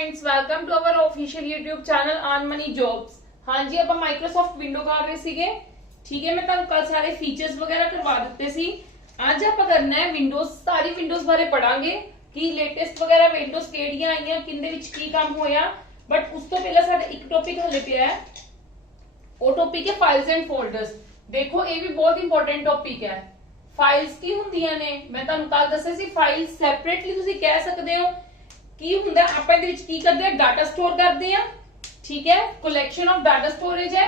Friends, welcome to our official YouTube channel earn money jobs. हाँ जी, ਆਪਾਂ Microsoft window ਕਰ ਰਹੇ ਸੀਗੇ। ਠੀਕ ਹੈ, ਮੈਂ ਤੁਹਾਨੂੰ ਕੱਲ ਸਾਰੇ ਫੀਚਰਸ ਵਗੈਰਾ ਕਰਵਾ ਦਿੱਤੇ ਸੀ। ਅੱਜ ਆਪਾਂ ਕਰਨਾ ਹੈ ਵਿੰਡੋਜ਼, ਸਾਰੀ ਵਿੰਡੋਜ਼ ਬਾਰੇ ਪੜਾਂਗੇ ਕਿ ਲੇਟੈਸਟ ਵਗੈਰਾ ਵਿੰਡੋਜ਼ ਕਿਹੜੀਆਂ ਆਈਆਂ, ਕਿੰਦੇ ਵਿੱਚ ਕੀ ਕੰਮ ਹੋਇਆ। ਬਟ ਉਸ ਤੋਂ ਪਹਿਲਾਂ ਸਾਡਾ ਇੱਕ ਟੌਪਿਕ ਹਲੇ ਪਿਆ ਹੈ, ਉਹ ਟੌਪਿਕ ਹੈ ਫਾਈਲਸ ਐਂਡ ਫੋਲਡਰਸ। ਦੇਖੋ ਇਹ ਵੀ ਬਹੁਤ ਇੰਪੋਰਟੈਂਟ ਟੌਪਿਕ ਹੈ। ਫਾਈਲਸ ਕੀ ਹੁੰਦੀਆਂ ਨੇ, ਮੈਂ ਤੁਹਾਨੂੰ ਕੱਲ ਦੱਸਿਆ ਸੀ। ਫਾਈਲ ਸੈਪਰੇਟਲੀ ਤੁਸੀਂ ਕਹਿ ਸਕਦੇ ਹੋ ਕੀ ਹੁੰਦਾ। ਆਪਾਂ ਇਹਦੇ ਵਿੱਚ ਕੀ ਕਰਦੇ ਆ, ਡਾਟਾ ਸਟੋਰ ਕਰਦੇ ਆ। ठीक है, कलेक्शन ऑफ डाटा स्टोरेज है,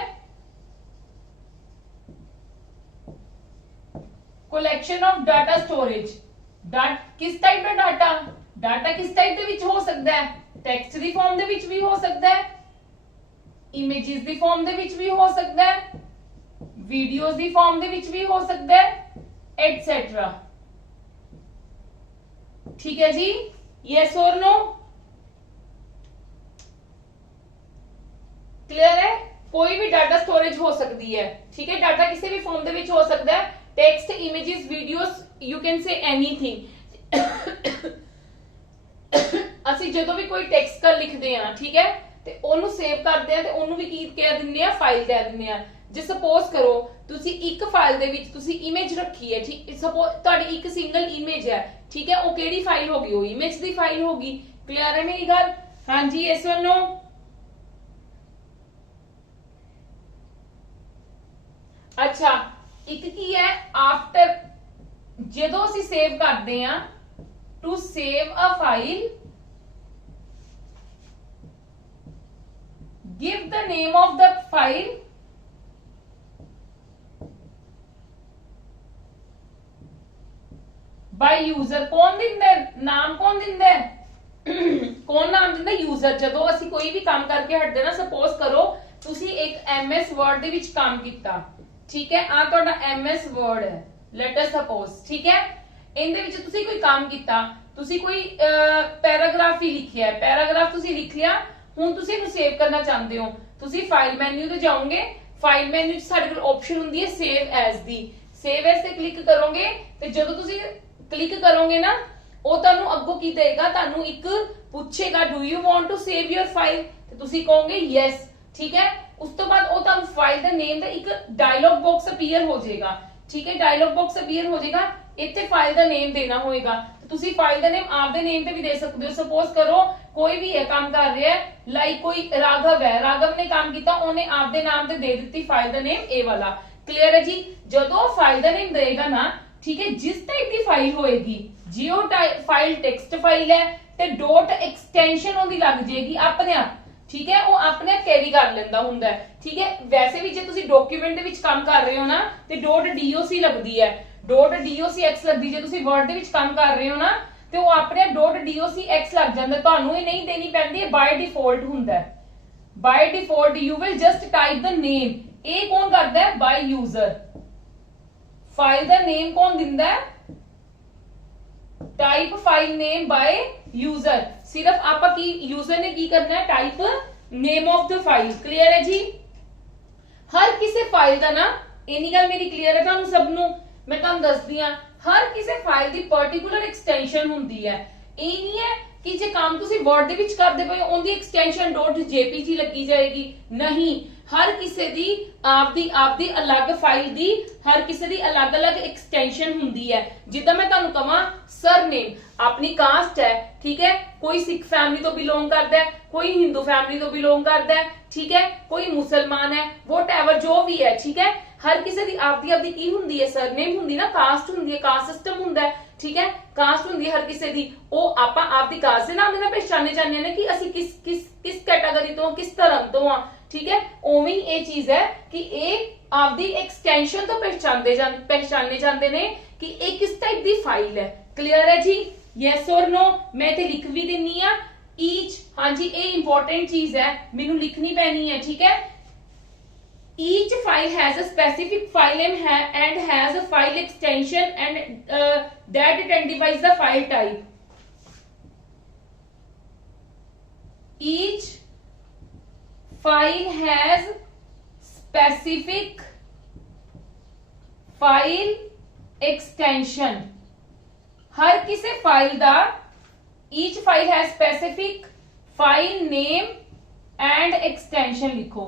कलेक्शन ऑफ डाटा स्टोरेज। किस टाइप का डाटा, डाटा किस टाइप ਦੇ ਵਿੱਚ ਹੋ ਸਕਦਾ ਹੈ, ਟੈਕਸਟ ਦੀ ਫਾਰਮ ਦੇ ਵਿੱਚ ਵੀ ਹੋ ਸਕਦਾ ਹੈ, ਇਮੇजेस ਦੀ ਫਾਰਮ ਦੇ ਵਿੱਚ ਵੀ ਹੋ ਸਕਦਾ ਹੈ, ਵੀਡੀਓਜ਼ ਦੀ ਫਾਰਮ ਦੇ ਵਿੱਚ ਵੀ ਹੋ ਸਕਦਾ ਹੈ, एटसेट्रा। ठीक है जी, यस और नो, क्लियर है। कोई भी डाटा स्टोरेज हो सकती है। ठीक है, डाटा किसी भी फॉर्म ਦੇ ਵਿੱਚ ਹੋ ਸਕਦਾ ਹੈ, text, images, videos, you can say anything. ਅਸੀਂ ਜਦੋਂ ਵੀ ਕੋਈ ਟੈਕਸਟ ਕਰ ਲਿਖਦੇ ਆ, ਠੀਕ ਹੈ, ਤੇ ਉਹਨੂੰ ਸੇਵ ਕਰਦੇ ਆ ਤੇ ਉਹਨੂੰ ਵੀ ਕੀ ਕਹਿ ਦਿੰਦੇ ਆ, ਫਾਈਲ ਕਹਿ ਦਿੰਦੇ ਆ। ਜੇ ਸਪੋਜ਼ ਕਰੋ ਤੁਸੀਂ ਇੱਕ ਫਾਈਲ ਦੇ ਵਿੱਚ ਤੁਸੀਂ ਇਮੇਜ ਰੱਖੀ ਹੈ, ਠੀਕ, ਸਪੋਜ਼ ਤੁਹਾਡੀ ਇੱਕ ਸਿੰਗਲ ਇਮੇਜ ਹੈ, ਠੀਕ ਹੈ, ਉਹ ਕਿਹੜੀ ਫਾਈਲ ਹੋਗੀ, ਉਹ ਇਮੇਜ ਦੀ ਫਾਈਲ ਹੋਗੀ। ਕਲੀਅਰ ਹੈ ਮੇਰੀ ਗੱਲ? ਹਾਂਜੀ, ਯੈਸ অর ਨੋ। अच्छा, एक की है आफ्टर, ਜਦੋਂ ਅਸੀਂ ਸੇਵ ਕਰਦੇ ਆ, to save a file give the name of the file by user। कौन ਦਿੰਦਾ ਨਾਮ, ਕੌਣ ਦਿੰਦਾ ਕੌਣ ਨਾਮ ਦਿੰਦਾ, यूजर। ਜਦੋਂ ਅਸੀਂ ਕੋਈ ਵੀ ਕੰਮ ਕਰਕੇ ਹਟਦੇ ਨਾ, ਸਪੋਜ਼ ਕਰੋ ਤੁਸੀਂ ਇੱਕ MS वर्ड ਦੇ ਵਿੱਚ ਕੰਮ ਕੀਤਾ, ठीक है, आ ਤੁਹਾਡਾ MS वर्ड है, लेट अस सपोज, ठीक है, ਇਹਦੇ ਵਿੱਚ ਤੁਸੀਂ ਕੋਈ ਕੰਮ ਕੀਤਾ, ਤੁਸੀਂ ਕੋਈ ਪੈਰਾਗ੍ਰਾਫ ਹੀ ਲਿਖਿਆ ਹੈ, ਪੈਰਾਗ੍ਰਾਫ ਤੁਸੀਂ ਲਿਖ ਲਿਆ। ਹੁਣ ਤੁਸੀਂ ਇਹਨੂੰ ਸੇਵ ਕਰਨਾ ਚਾਹੁੰਦੇ ਹੋ, ਤੁਸੀਂ ਫਾਈਲ ਮੈਨੂ ਤੇ ਜਾਓਗੇ। ਫਾਈਲ ਮੈਨੂ 'ਚ ਸਾਡੇ ਕੋਲ ਆਪਸ਼ਨ ਹੁੰਦੀ ਹੈ ਸੇਵ ਐਜ਼ ਦੀ। ਸੇਵ ਐਜ਼ ਤੇ ਕਲਿੱਕ ਕਰੋਗੇ ਤੇ ਜਦੋਂ ਤੁਸੀਂ ਕਲਿੱਕ ਕਰੋਗੇ ਨਾ, ਉਹ ਤੁਹਾਨੂੰ ਅੱਗੋਂ ਕੀ ਦੇਗਾ, ਤੁਹਾਨੂੰ ਇੱਕ ਪੁੱਛੇਗਾ do you want to save your file, ਤੇ ਤੁਸੀਂ ਕਹੋਗੇ ਯੈਸ। ਠੀਕ ਹੈ, ਉਸ ਤੋਂ ਬਾਅਦ ਉਹ ਤੁਹਾਨੂੰ ਫਾਈਲ ਦਾ ਨੇਮ ਦਾ ਇੱਕ ਡਾਇਲੌਗ ਬਾਕਸ ਅਪੀਅਰ ਹੋ ਜਾਏਗਾ। ਠੀਕ ਹੈ, ਡਾਇਲੌਗ ਬਾਕਸ ਅਪੀਅਰ ਹੋ ਜਾਏਗਾ, ਇੱਥੇ ਫਾਈਲ ਦਾ ਨੇਮ ਦੇਣਾ ਹੋਏਗਾ। ਤੁਸੀਂ ਫਾਈਲ ਦਾ ਨੇਮ ਆਪਦੇ ਨੇਮ ਤੇ ਵੀ ਦੇ ਸਕਦੇ ਹੋ। ਸਪੋਜ਼ ਕਰੋ ਕੋਈ ਵੀ ਹੈ ਕੰਮ ਕਰ ਰਿਹਾ ਹੈ, ਲਾਈਕ ਕੋਈ ਰਾਘਵ ਹੈ, ਰਾਘਵ ਨੇ ਕੰਮ ਕੀਤਾ, ਉਹਨੇ ਆਪਦੇ ਨਾਮ ਤੇ ਦੇ ਦਿੱਤੀ ਫਾਈਲ ਦਾ ਨੇਮ ਇਹ ਵਾਲਾ। ਕਲੀਅਰ ਹੈ ਜੀ? ਜਦੋਂ ਫਾਈਲ ਦਾ ਨੇਮ ਦੇਗਾ ਨਾ, ਠੀਕ ਹੈ, ਜਿਸ ਟਾਈਪ ਦੀ ਫਾਈਲ ਹੋਏਗੀ, ਜੇ ਉਹ ਫਾਈਲ ਟੈਕਸਟ ਫਾਈਲ ਹੈ ਤੇ ਡੋਟ ਐਕਸਟੈਂਸ਼ਨ ਉਹਦੀ ਲੱਗ ਜਾਏਗੀ ਆਪਣੇ ਆਪ। ਠੀਕ ਹੈ, ਉਹ ਆਪਣੇ ਆਪ ਕੈਰੀ ਕਰ ਲੈਂਦਾ ਹੁੰਦਾ ਹੈ। ਠੀਕ ਹੈ, ਵੈਸੇ ਵੀ ਜੇ ਤੁਸੀਂ ਡਾਕੂਮੈਂਟ ਦੇ ਵਿੱਚ ਕੰਮ ਕਰ ਰਹੇ ਹੋ ਨਾ, ਤੇ ਡੋਟ DOC ਲੱਗਦੀ ਹੈ, ਡੋਟ DOCX ਲੱਗਦੀ। ਜੇ ਤੁਸੀਂ ਵਰਡ ਦੇ ਵਿੱਚ ਕੰਮ ਕਰ ਰਹੇ ਹੋ ਨਾ, ਤੇ ਉਹ ਆਪਣੇ ਡੋਟ DOCX ਲੱਗ ਜਾਂਦਾ, ਤੁਹਾਨੂੰ ਇਹ ਨਹੀਂ ਦੇਣੀ ਪੈਂਦੀ, ਬਾਈ ਡਿਫਾਲਟ ਹੁੰਦਾ ਹੈ। By default you will just type the name. ਇਹ ਕੌਣ ਕਰਦਾ ਹੈ? ਬਾਈ ਯੂਜ਼ਰ। ਫਾਈਲ ਦਾ ਨੇਮ ਕੌਣ ਦਿੰਦਾ ਹੈ? Type file name by user. सिर्फ आपा की यूजर ने की करना है, type name of the file. Clear है जी? हर किसी फाइल का ना, इन्नी गल मेरी क्लियर है तुहानू सब नू? मैं तुहानू दसदी हां, हर किसी फाइल दी पर्टिकुलर एक्सटेंशन हुंदी है। ਇਹ ਨਹੀਂ ਹੈ ਕਿ ਜੇ ਕੰਮ ਤੁਸੀਂ ਵਰਡ ਦੇ ਵਿੱਚ ਕਰਦੇ ਪਏ ਹੋ, ਉਹਦੀ ਐਕਸਟੈਂਸ਼ਨ .jpg ਲੱਗੀ ਜਾਏਗੀ। ਨਹੀਂ, ਹਰ ਕਿਸੇ ਦੀ ਆਪਦੀ ਅਲੱਗ ਫਾਈਲ ਦੀ, ਹਰ ਕਿਸੇ ਦੀ ਅਲੱਗ-ਅਲੱਗ ਐਕਸਟੈਂਸ਼ਨ ਹੁੰਦੀ ਹੈ। ਜਿੱਦਾਂ ਮੈਂ ਤੁਹਾਨੂੰ ਕਹਾਂ ਸਰਨੇਮ, ਆਪਣੀ ਕਾਸਟ ਹੈ, ਠੀਕ ਹੈ, ਕੋਈ ਸਿੱਖ ਫੈਮਿਲੀ ਤੋਂ ਬਿਲੋਂਗ ਕਰਦਾ ਹੈ, ਕੋਈ ਹਿੰਦੂ ਫੈਮਿਲੀ ਤੋਂ ਬਿਲੋਂਗ ਕਰਦਾ ਹੈ, ਠੀਕ ਹੈ, ਕੋਈ ਮੁਸਲਮਾਨ ਹੈ, ਵੋਟਐਵਰ ਜੋ ਵੀ ਹੈ, ਠੀਕ ਹੈ, ਹਰ ਕਿਸੇ ਦੀ ਆਪਦੀ ਕੀ ਹੁੰਦੀ ਹੈ, ਸਰਨੇਮ ਹੁੰਦੀ ਨਾ, ਕਾਸਟ ਹੁੰਦੀ ਹੈ, ਕਾਸਟ ਸਿਸਟਮ ਹੁੰਦਾ ਹੈ। ਠੀਕ ਹੈ, ਕਾਸਟ ਹੁੰਦੀ ਹੈ ਹਰ ਕਿਸੇ ਦੀ। ਉਹ ਆਪਾਂ ਆਪਦੀ ਕਾਸਟ ਦੇ ਨਾਮ ਦੇ ਨਾਲ ਪਹਿਚਾਨੇ ਜਾਂਦੇ ਨੇ ਕਿ ਅਸੀਂ ਕਿਸ ਕੈਟਾਗਰੀ ਤੋਂ, ਕਿਸ ਧਰਮ ਤੋਂ ਆ। ਠੀਕ ਹੈ, ਉਵੇਂ ਹੀ ਇਹ ਚੀਜ਼ ਹੈ ਕਿ ਇਹ ਆਪਦੀ ਐਕਸਟੈਂਸ਼ਨ ਤੋਂ ਪਹਿਚਾਨੇ ਜਾਂਦੇ ਨੇ ਕਿ ਇਹ ਕਿਸ ਟਾਈਪ ਦੀ ਫਾਈਲ ਹੈ। ਕਲੀਅਰ ਹੈ ਜੀ? ਯੈਸ ਔਰ ਨੋ? ਮੈਂ ਇੱਥੇ ਲਿਖ ਵੀ ਦਿੰਨੀ ਆ ਈਚ। ਹਾਂਜੀ, ਇਹ ਇੰਪੋਰਟੈਂਟ ਚੀਜ਼ ਹੈ, ਮੈਨੂੰ ਲਿਖਣੀ ਪੈਣੀ ਹੈ। ਠੀਕ ਹੈ, each file has a specific file name and has a file extension and that identifies the file type. Each file has specific file extension। हर किसी फाइल दा each file has specific file name and extension लिखो।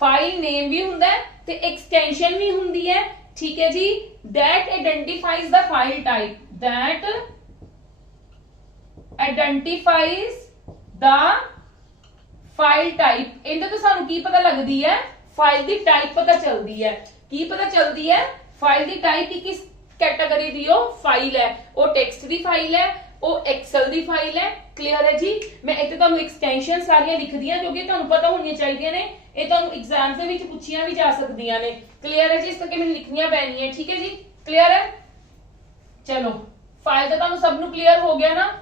File name भी हुंदा है ते extension भी हुंदी है, ठीक है जी। That identifies the file type, that identifies the file type. इहदे तो सानू की पता लगदी है, फाइल दी टाइप पता चलदी है। की पता चलदी है? फाइल दी टाइप की किस कैटेगरी दी ओ फाइल है, ओ टेक्स्ट दी फाइल है, ओ एक्सेल दी फाइल है। क्लियर है जी। मैं इत्थे तुहानू एक्सटेंशन सारियां लिख दियां क्योंकि तुहानू पता होनी चाहिए ने, ये तुहानू एग्जाम दे विच पूछियां भी जा सकदियां ने। क्लियर है जी, इस करके मैनूं लिखनियां पैणियां, ठीक है जी। क्लियर है? चलो फाइल तो तुहानू सब नू क्लियर हो गया ना।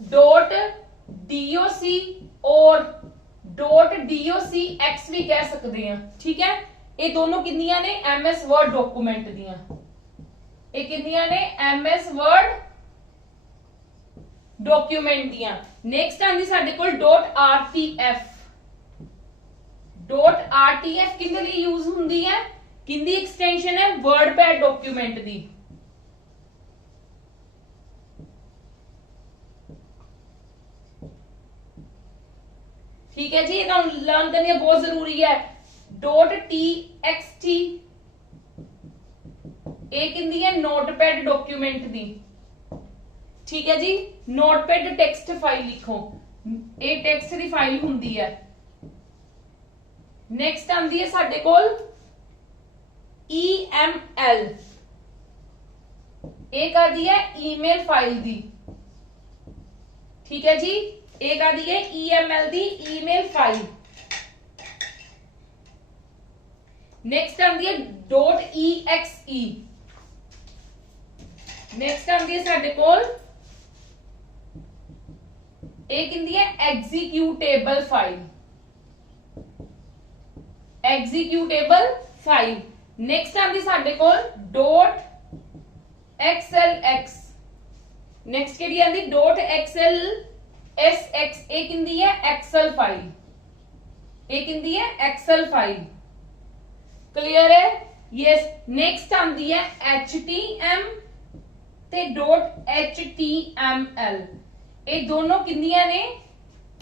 डॉट डीओसी और डॉट डीओसी एक्स भी कह सकते हैं, ठीक है। ये दोनों कितनियां ने? एमएस वर्ड डॉक्यूमेंट दियां। ये कितनियां ने? एमएस वर्ड डॉक्यूमेंट दियां। नेक्स्ट आंदी साडे कोल डॉट आरटीएफ। डॉट आरटीएफ किंदे लिए यूज हुंदी है? किंदी एक्सटेंशन है? वर्डपैड डॉक्यूमेंट दी। ठीक है जी, ये लर्न करनी बहुत जरूरी है। डॉट टीएक्सटी एक हिंदी है नोटपैड डॉक्यूमेंट दी, ठीक है जी। नोटपैड टेक्स्ट फाइल लिखो, ये टेक्स्ट दी फाइल हुंदी है। नेक्स्ट आंदी है साडे कोल ईएमएल, एक आती है ईमेल फाइल दी, ठीक है जी। एक आती है ईएमएल दी ईमेल फाइल। नेक्स्ट आती है डॉट ईएक्सई। नेक्स्ट आती है साडे कोल एक हिंदी है executable file. Executable file. Next आती है साडे कोल डॉट एक्सएलएक्स। नेक्स्ट केड़ी आती? Dot XL SX. एक हिंदी है एक्सेल फाइल, एक हिंदी है एक्सेल फाइल। क्लियर है? यस। नेक्स्ट आंदी है एचटीएम ते डॉट एचटीएमएल। ये दोनों किंदियां ने?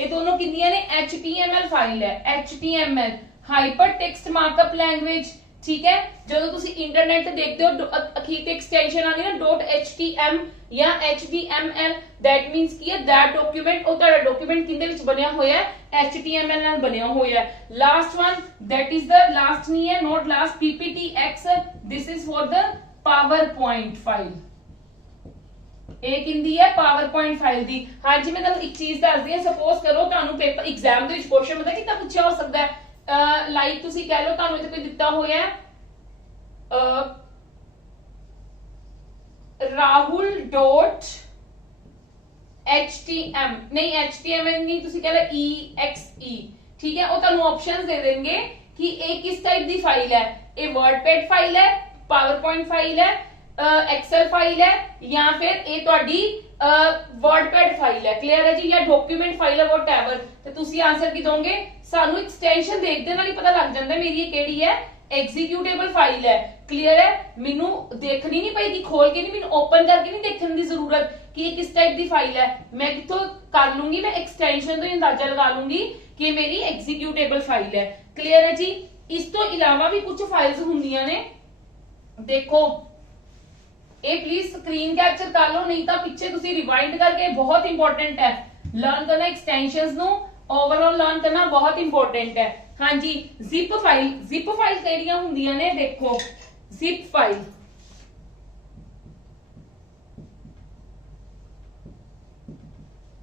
ये दोनों किंदियां ने? एचटीएमएल फाइल है। HTML hyper text markup language, ठीक है। जो तुसी इंटरनेट ते देखते हो अखीर ते एक्सटेंशन आनी ना डॉट एचटीएम या एचटीएमएल, दैट मींस की है दैट डॉक्यूमेंट, और ताड़ा डॉक्यूमेंट किंदे विच बनया होया है? एचटीएमएल नाल बनया होया है। Last one that is the last नहीं है, not last, PPTX, this is for the PowerPoint file. एक हिंदी है पावर पॉइंट फाइल दी। हाँ जी, मैं तुहानू एक चीज दस दी है, सपोज करो तुहानू paper exam they which question पता कितना पूछा हो सकता है। लाइक तुसी कह लो तुहानू इत्थे कोई दिता होया है राहुल डॉट एचटीएम, नहीं एचटीएमएल नहीं, तुसी कह लो ईएक्सई, ठीक है। वो तुहानू ऑप्शंस दे देंगे कि ये किस टाइप दी फाइल है। ये वर्डपैड फाइल है, पावर पॉइंट फाइल है, एक्सेल फाइल है, या फिर ये तुहाडी वर्डपैड फाइल है। क्लियर है जी? या डॉक्यूमेंट फाइल है, व्हाटएवर। तो तुसी आंसर की दोगे? सानू एक्सटेंशन देखदे नाल ही पता लग जांदा मेरी ये केड़ी है, एग्जीक्यूटेबल फाइल है। क्लियर है? मेनू देखनी नहीं पई कि खोल के नहीं, मेनू ओपन करके नहीं देखने की जरूरत कि ये किस टाइप दी फाइल है। मैं किथों कर लूंगी? मैं एक्सटेंशन तो अंदाजा लगा लूंगी कि मेरी एग्जीक्यूटेबल फाइल है। क्लियर है जी? इस तो इलावा भी कुछ फाइल्स हुंदियां ने, देखो ये प्लीज स्क्रीन कैप्चर कर लो, नहीं तो पीछे तुसी रिवाइंड करके, बहुत इंपॉर्टेंट है लर्न करना एक्सटेंशंस नु, ओवरऑल लर्न करना बहुत इंपॉर्टेंट है। हाँ जी, जिप फाइल। जिप फाइल केड़ियां हुंदियां ने? देखो जिप फाइल,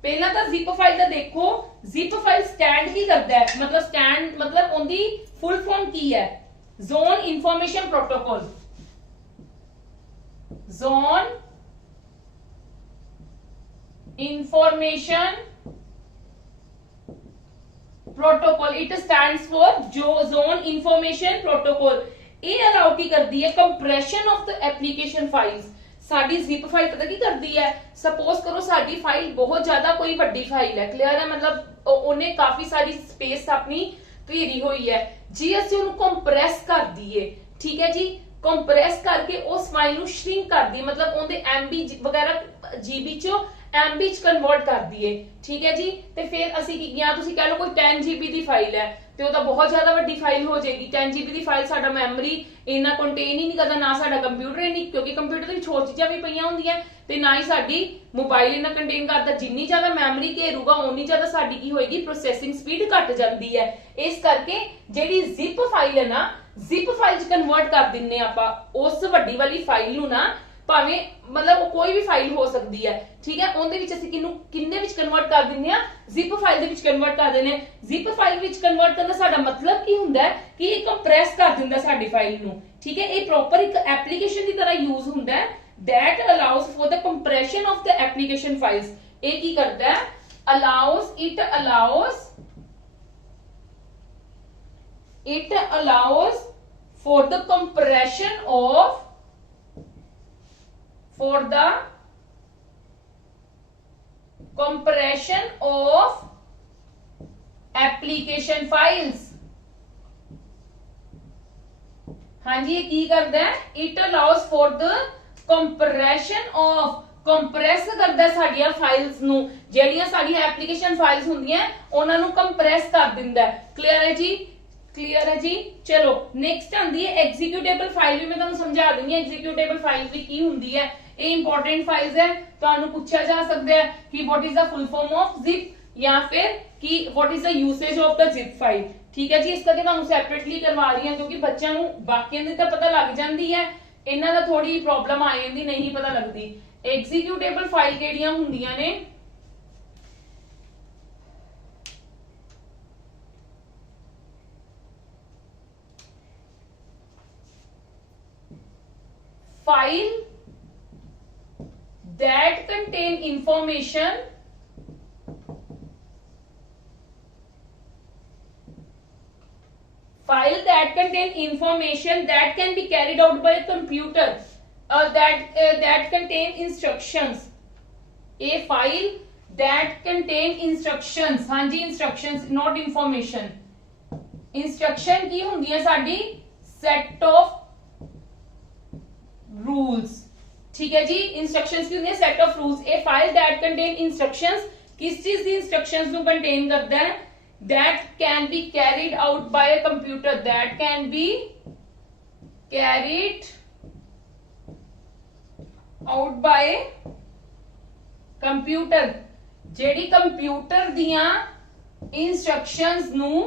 पहला तो जिप फाइल का देखो, जिप फाइल स्टैंड की करता है, मतलब स्टैंड मतलब उनकी फुल फॉर्म की है? Zone information protocol. Zone information protocol, it stands for zone information protocol. ये अलाउ की करती है compression of the application files. Sari zip file पता की करती है? सपोज करो साडी फाइल बहुत ज्यादा कोई बड़ी फाइल है, क्लियर है, मतलब उन्हें काफी सारी स्पेस अपनी ਘੇਰੀ ਹੋਈ ਹੈ ਜੇ ਅਸੀਂ ਉਹਨੂੰ ਕੰਪਰੈਸ ਕਰ ਦਈਏ, ਠੀਕ ਹੈ ਜੀ, ਕੰਪਰੈਸ ਕਰਕੇ ਉਸ ਫਾਈਲ ਨੂੰ ਸ਼੍ਰਿੰਕ ਕਰ ਦਈਏ, मतलब ਉਹਦੇ MB ਵਗੈਰਾ GB ਚੋਂ MB ਚ ਕਨਵਰਟ ਕਰ ਦਈਏ, ਠੀਕ ਹੈ ਜੀ। ਤੇ ਫਿਰ ਅਸੀਂ ਕੀ ਗਿਆ, ਤੁਸੀਂ ਕਹਿ ਲਓ ਕੋਈ 10 GB ਦੀ ਫਾਈਲ ਹੈ ਤੇ ਉਹ ਤਾਂ ਬਹੁਤ ਜ਼ਿਆਦਾ ਵੱਡੀ ਫਾਈਲ ਹੋ ਜਾਏਗੀ। 10 GB ਦੀ ਫਾਈਲ ਸਾਡਾ ਮੈਮਰੀ ਇੰਨਾ ਕੰਟੇਨ ਹੀ ਨਹੀਂ ਕਰਦਾ, ਨਾ ਸਾਡਾ ਕੰਪਿਊਟਰ ਇੰਨੀ, ਕਿਉਂਕਿ ਕੰਪਿਊਟਰ ਦੇ ਵਿੱਚ ਹੋਰ ਚੀਜ਼ਾਂ ਵੀ ਪਈਆਂ ਹੁੰਦੀਆਂ ਤੇ ਨਾ ਹੀ ਸਾਡੀ ਮੋਬਾਈਲ ਇੰਨਾ ਕੰਟੇਨ ਕਰਦਾ। ਜਿੰਨੀ ਜ਼ਿਆਦਾ ਮੈਮਰੀ ਘੇਰੂਗਾ ਉਨੀ ਜ਼ਿਆਦਾ ਸਾਡੀ ਕੀ ਹੋਏਗੀ, ਪ੍ਰੋਸੈਸਿੰਗ ਸਪੀਡ ਘਟ ਜਾਂਦੀ ਹੈ। ਇਸ ਕਰਕੇ ਜਿਹੜੀ ਜ਼ਿਪ ਫਾਈਲ ਹੈ ਨਾ, ਜ਼ਿਪ ਫਾਈਲ ਚ ਕਨਵਰਟ ਕਰ ਦਿੰਨੇ ਆਪਾਂ ਉਸ ਵੱਡੀ ਵਾਲੀ ਫਾਈਲ ਨੂੰ ਨਾ, ਭਾਵੇਂ मतलब कोई भी फाइल हो सकती है, ठीक है। ਉਹਦੇ ਵਿੱਚ ਅਸੀਂ ਕਿੰਨੇ ਵਿੱਚ ਕਨਵਰਟ ਕਰ ਦਿੰਨੇ ਆ, zip ਫਾਈਲ ਦੇ ਵਿੱਚ ਕਨਵਰਟ ਕਰ ਦਿੰਨੇ ਆ। zip ਫਾਈਲ ਵਿੱਚ ਕਨਵਰਟ ਕਰਨ ਦਾ ਸਾਡਾ ਮਤਲਬ ਕੀ ਹੁੰਦਾ ਹੈ ਕਿ ਇਹ ਕੰਪਰੈਸ ਕਰ ਦਿੰਦਾ ਸਾਡੀ ਫਾਈਲ ਨੂੰ, ਠੀਕ ਹੈ। ਇਹ ਪ੍ਰੋਪਰ ਇੱਕ ਐਪਲੀਕੇਸ਼ਨ ਦੀ ਤਰ੍ਹਾਂ ਯੂਜ਼ ਹੁੰਦਾ ਹੈ, that allows for the compression of the application files। ਇਹ ਕੀ ਕਰਦਾ ਹੈ, it allows for the compression of application files। हाँ जी, ये की करता है, it allows for the compression of, compress करता है साडियां फाइल्स नु, ਜਿਹੜੀਆਂ ਸਾਡੀਆਂ ਐਪਲੀਕੇਸ਼ਨ फाइल्स ਹੁੰਦੀਆਂ ਉਹਨਾਂ ਨੂੰ ਕੰਪਰੈਸ ਕਰ ਦਿੰਦਾ ਹੈ। क्लियर है जी, क्लियर है जी। चलो नेक्स्ट आंदी है एग्जीक्यूटेबल फाइल। भी मैं ਤੁਹਾਨੂੰ ਸਮਝਾ ਦਿੰਦੀ ਹਾਂ एग्जीक्यूटेबल फाइल भी ਕੀ ਹੁੰਦੀ ਹੈ। ਇਹ इंपॉर्टेंट फाइल्स है, ਤੁਹਾਨੂੰ ਪੁੱਛਿਆ ਜਾ ਸਕਦਾ ਹੈ कि what is the full form of zip या फिर कि what is the usage of the zip file, ठीक है जी। ਇਸ ਕਰਕੇ ਤੁਹਾਨੂੰ ਸੈਪਰੇਟਲੀ ਕਰਵਾ ਰਹੀ ਹਾਂ ਕਿਉਂਕਿ ਬੱਚਿਆਂ ਨੂੰ ਬਾਕੀਆਂ ਦੀ ਤਾਂ ਪਤਾ ਲੱਗ ਜਾਂਦੀ ਹੈ, ਇਹਨਾਂ ਦਾ ਥੋੜੀ ਪ੍ਰੋਬਲਮ ਆ ਜਾਂਦੀ, ਨਹੀਂ ਪਤਾ ਲੱਗਦੀ। एग्जीक्यूटेबल फाइल ਕਿਹੜੀਆਂ ਹੁੰਦੀਆਂ ਨੇ, file that contain information that can be carried out by a computer, that contain instructions। a file that contain instructions, हाँ जी instructions not information। instruction की होंगी है साड़ी set of रूल्स, ठीक है जी। इंस्ट्रक्शंस की होंगी set of rules. A file that contain instructions, किस चीज की इंस्ट्रक्शंस नु कंटेन करता है, that can be carried out by a computer, that can be carried out by computer. JD computer दियां इंस्ट्रक्शंस नु,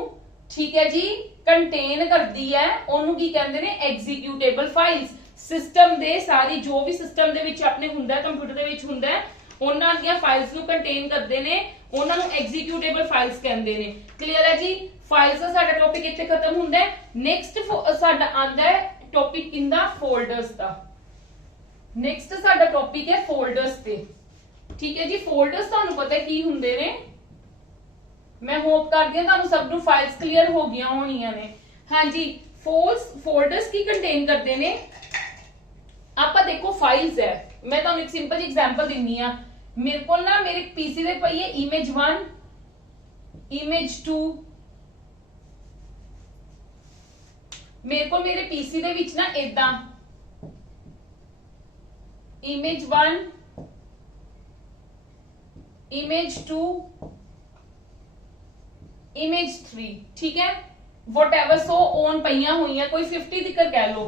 ठीक है जी, कंटेन करती है, ओनू की कहंदे ने एग्जीक्यूटेबल फाइल्स। सिस्टम दे सारी जो भी सिस्टम दे विच अपने हुंदा है, कंप्यूटर दे विच हुंदा है, ਉਹਨਾਂ ਦੀਆਂ ਫਾਈਲਸ ਨੂੰ ਕੰਟੇਨ ਕਰਦੇ ਨੇ, ਉਹਨਾਂ ਨੂੰ ਐਗਜ਼ੀਕਿਊਟੇਬਲ ਫਾਈਲਸ ਕਹਿੰਦੇ ਨੇ। ਕਲੀਅਰ ਹੈ ਜੀ। ਫਾਈਲਸ ਦਾ ਸਾਡਾ ਟੌਪਿਕ ਇੱਥੇ ਖਤਮ ਹੁੰਦਾ ਹੈ। ਨੈਕਸਟ ਸਾਡਾ ਆਂਦਾ ਹੈ ਟੌਪਿਕ ਕਿੰਦਾ, ਫੋਲਡਰਸ ਦਾ। ਨੈਕਸਟ ਸਾਡਾ ਟੌਪਿਕ ਹੈ ਫੋਲਡਰਸ ਤੇ, ਠੀਕ ਹੈ ਜੀ। ਫੋਲਡਰਸ ਤੁਹਾਨੂੰ ਪਤਾ ਕੀ ਹੁੰਦੇ ਨੇ, ਮੈਂ ਹੋਪ ਕਰਦੀ ਹਾਂ ਤੁਹਾਨੂੰ ਸਭ ਨੂੰ ਫਾਈਲਸ ਕਲੀਅਰ ਹੋ ਗਈਆਂ ਹੋਣੀਆਂ ਨੇ। ਹਾਂਜੀ, ਫੋਲਡਰਸ ਕੀ ਕੰਟੇਨ ਕਰਦੇ ਨੇ, ਆਪਾਂ ਦੇਖੋ ਫਾਈਲਸ ਹੈ, ਮੈਂ ਤੁਹਾਨੂੰ ਇੱਕ ਸਿੰਪਲ ਜੀ ਐਗਜ਼ਾਮਪਲ ਦਿੰਨੀ ਆ। ਮੇਰੇ ਕੋਲ ਨਾ ਮੇਰੇ ਪੀਸੀ ਦੇ ਪਈ ਹੈ ਇਮੇਜ 1, ਇਮੇਜ 2, ਮੇਰੇ ਕੋਲ ਮੇਰੇ ਪੀਸੀ ਦੇ ਵਿੱਚ ਨਾ ਇਦਾਂ ਇਮੇਜ 1, इमेज 2, इमेज 3, ठीक है। whatever so on पईयां हुई हैं, कोई 50 तक कह लो,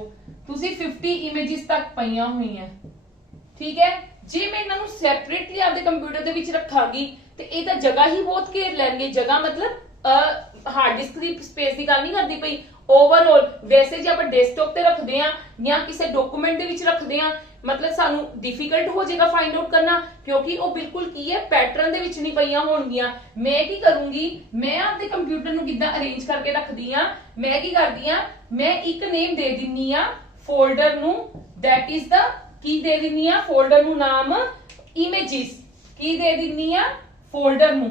तुसी 50 इमेजेस तक पईयां हुई हैं, ठीक है। जे मैं इन्हां नूं सैपरेटली आपदे कंप्यूटर दे विच रखांगी ते इह तां जगह ही बहुत घेर लैणगे। जगह मतलब हार्ड डिस्क दी स्पेस दी गल नहीं करदी पई, ओवरऑल वैसे जे आपां डेस्कटॉप ते रखदे आ या किसी डॉक्यूमेंट दे विच रखदे आ, मतलब सानू डिफिकल्ट हो जाएगा फाइंड आउट करना, क्योंकि वो बिल्कुल की है पैटर्न दे विच नहीं पईयां होणगियां। मैं की करूंगी, मैं आपदे कंप्यूटर नूं किद्दां अरेंज करके रखदी आ, मैं की करदी आ, मैं एक नेम दे दिन्नी आ फोल्डर नूं, दैट इज द की दे दिन्नी आ फोल्डर नूं नाम इमेजेस, की दे दिन्नी आ फोल्डर नूं,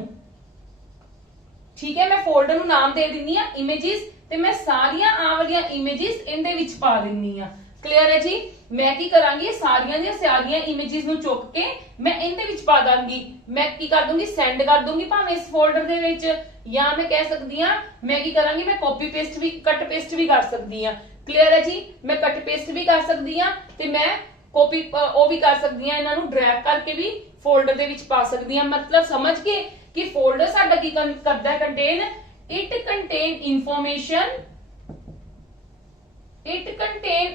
ठीक है। मैं फोल्डर नूं नाम दे दिन्नी आ इमेजेस ते मैं सारियां आ वालियां इमेजेस इहदे विच पा दिन्नी आ। क्लियर है जी। मैं की करांगी, सारियां दी सारियां इमेजेस नूं चुक के मैं इहदे विच पा दांगी, मैं की कर दूंगी सेंड कर दूंगी भावें इस फोल्डर दे विच या मैं कह सकती हाँ मैं की करांगी मैं कॉपी पेस्ट भी कट पेस्ट भी कर सकती हाँ। क्लियर है जी, मैं कट पेस्ट भी कर सकती हाँ ते मैं कॉपी ਉਹ ਵੀ ਕਰ ਸਕਦੀ ਹਾਂ, ਇਹਨਾਂ ਨੂੰ ਡਰੈਗ ਕਰਕੇ ਵੀ ਫੋਲਡਰ ਦੇ ਵਿੱਚ ਪਾ ਸਕਦੀ ਹਾਂ। ਮਤਲਬ ਸਮਝ ਕੇ ਕਿ ਫੋਲਡਰ ਸਾਡਾ ਕੀ ਕਰਦਾ ਹੈ, contain it contain information, it contain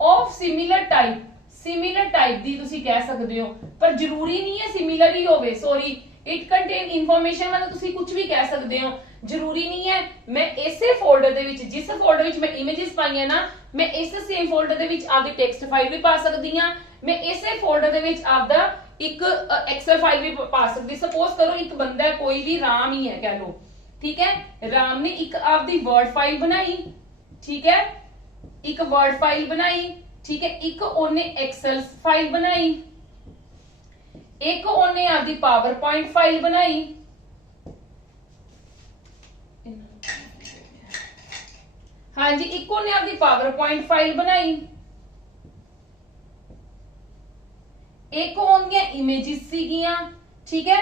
of similar type दी तुसी कह सकते हो, पर जरूरी नहीं है सिमिलर ही होवे। सॉरी, इट कंटेन इंफॉर्मेशन मतलब तुसी कुछ भी कह सकते हो, जरूरी नहीं है। मैं इसे फोल्डर दे विच जिस फोल्डर विच मैं इमेजेस पाई है ना, मैं इस सेम फोल्डर दे विच आपदी टेक्स्ट फाइल भी पा सकती हां, मैं इसे फोल्डर दे विच आपदा एक एक्सेल फाइल भी पा सकती। सपोज करो एक बंदा है, कोई भी राम ही है कह लो, ठीक है, राम ने एक आपदी वर्ड फाइल बनाई, ठीक है, एक वर्ड फाइल बनाई, ठीक है, एक ओने एक्सेल फाइल बनाई, एक ओने आपकी पावर पॉइंट फाइल बनाई, हाँ जी, एक ओने आपकी पावर पॉइंट फाइल बनाई, एक ओनिया इमेजेस सीगियां, ठीक है,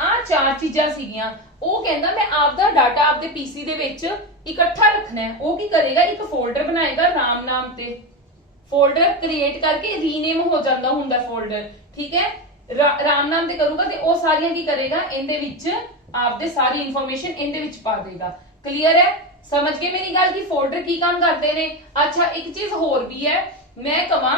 आ 4 चीजां सीगियां। ਉਹ ਕਹਿੰਦਾ मैं आपदा डाटा आपदे पीसी ਦੇ ਵਿੱਚ इकट्ठा रखना है। वो की करेगा, एक फोल्डर बनाएगा राम नाम ते, फोल्डर क्रिएट करके रीनेम हो जाता हुंदा फोल्डर, ठीक है, राम नाम ते करूंगा ते वो सारियां की करेगा, इनदे विच आपदे सारी इंफॉर्मेशन इनदे विच पा देगा। क्लियर है, समझ गए मेरी गल कि फोल्डर की काम करते ने। अच्छा, एक चीज होर भी है, मैं कहां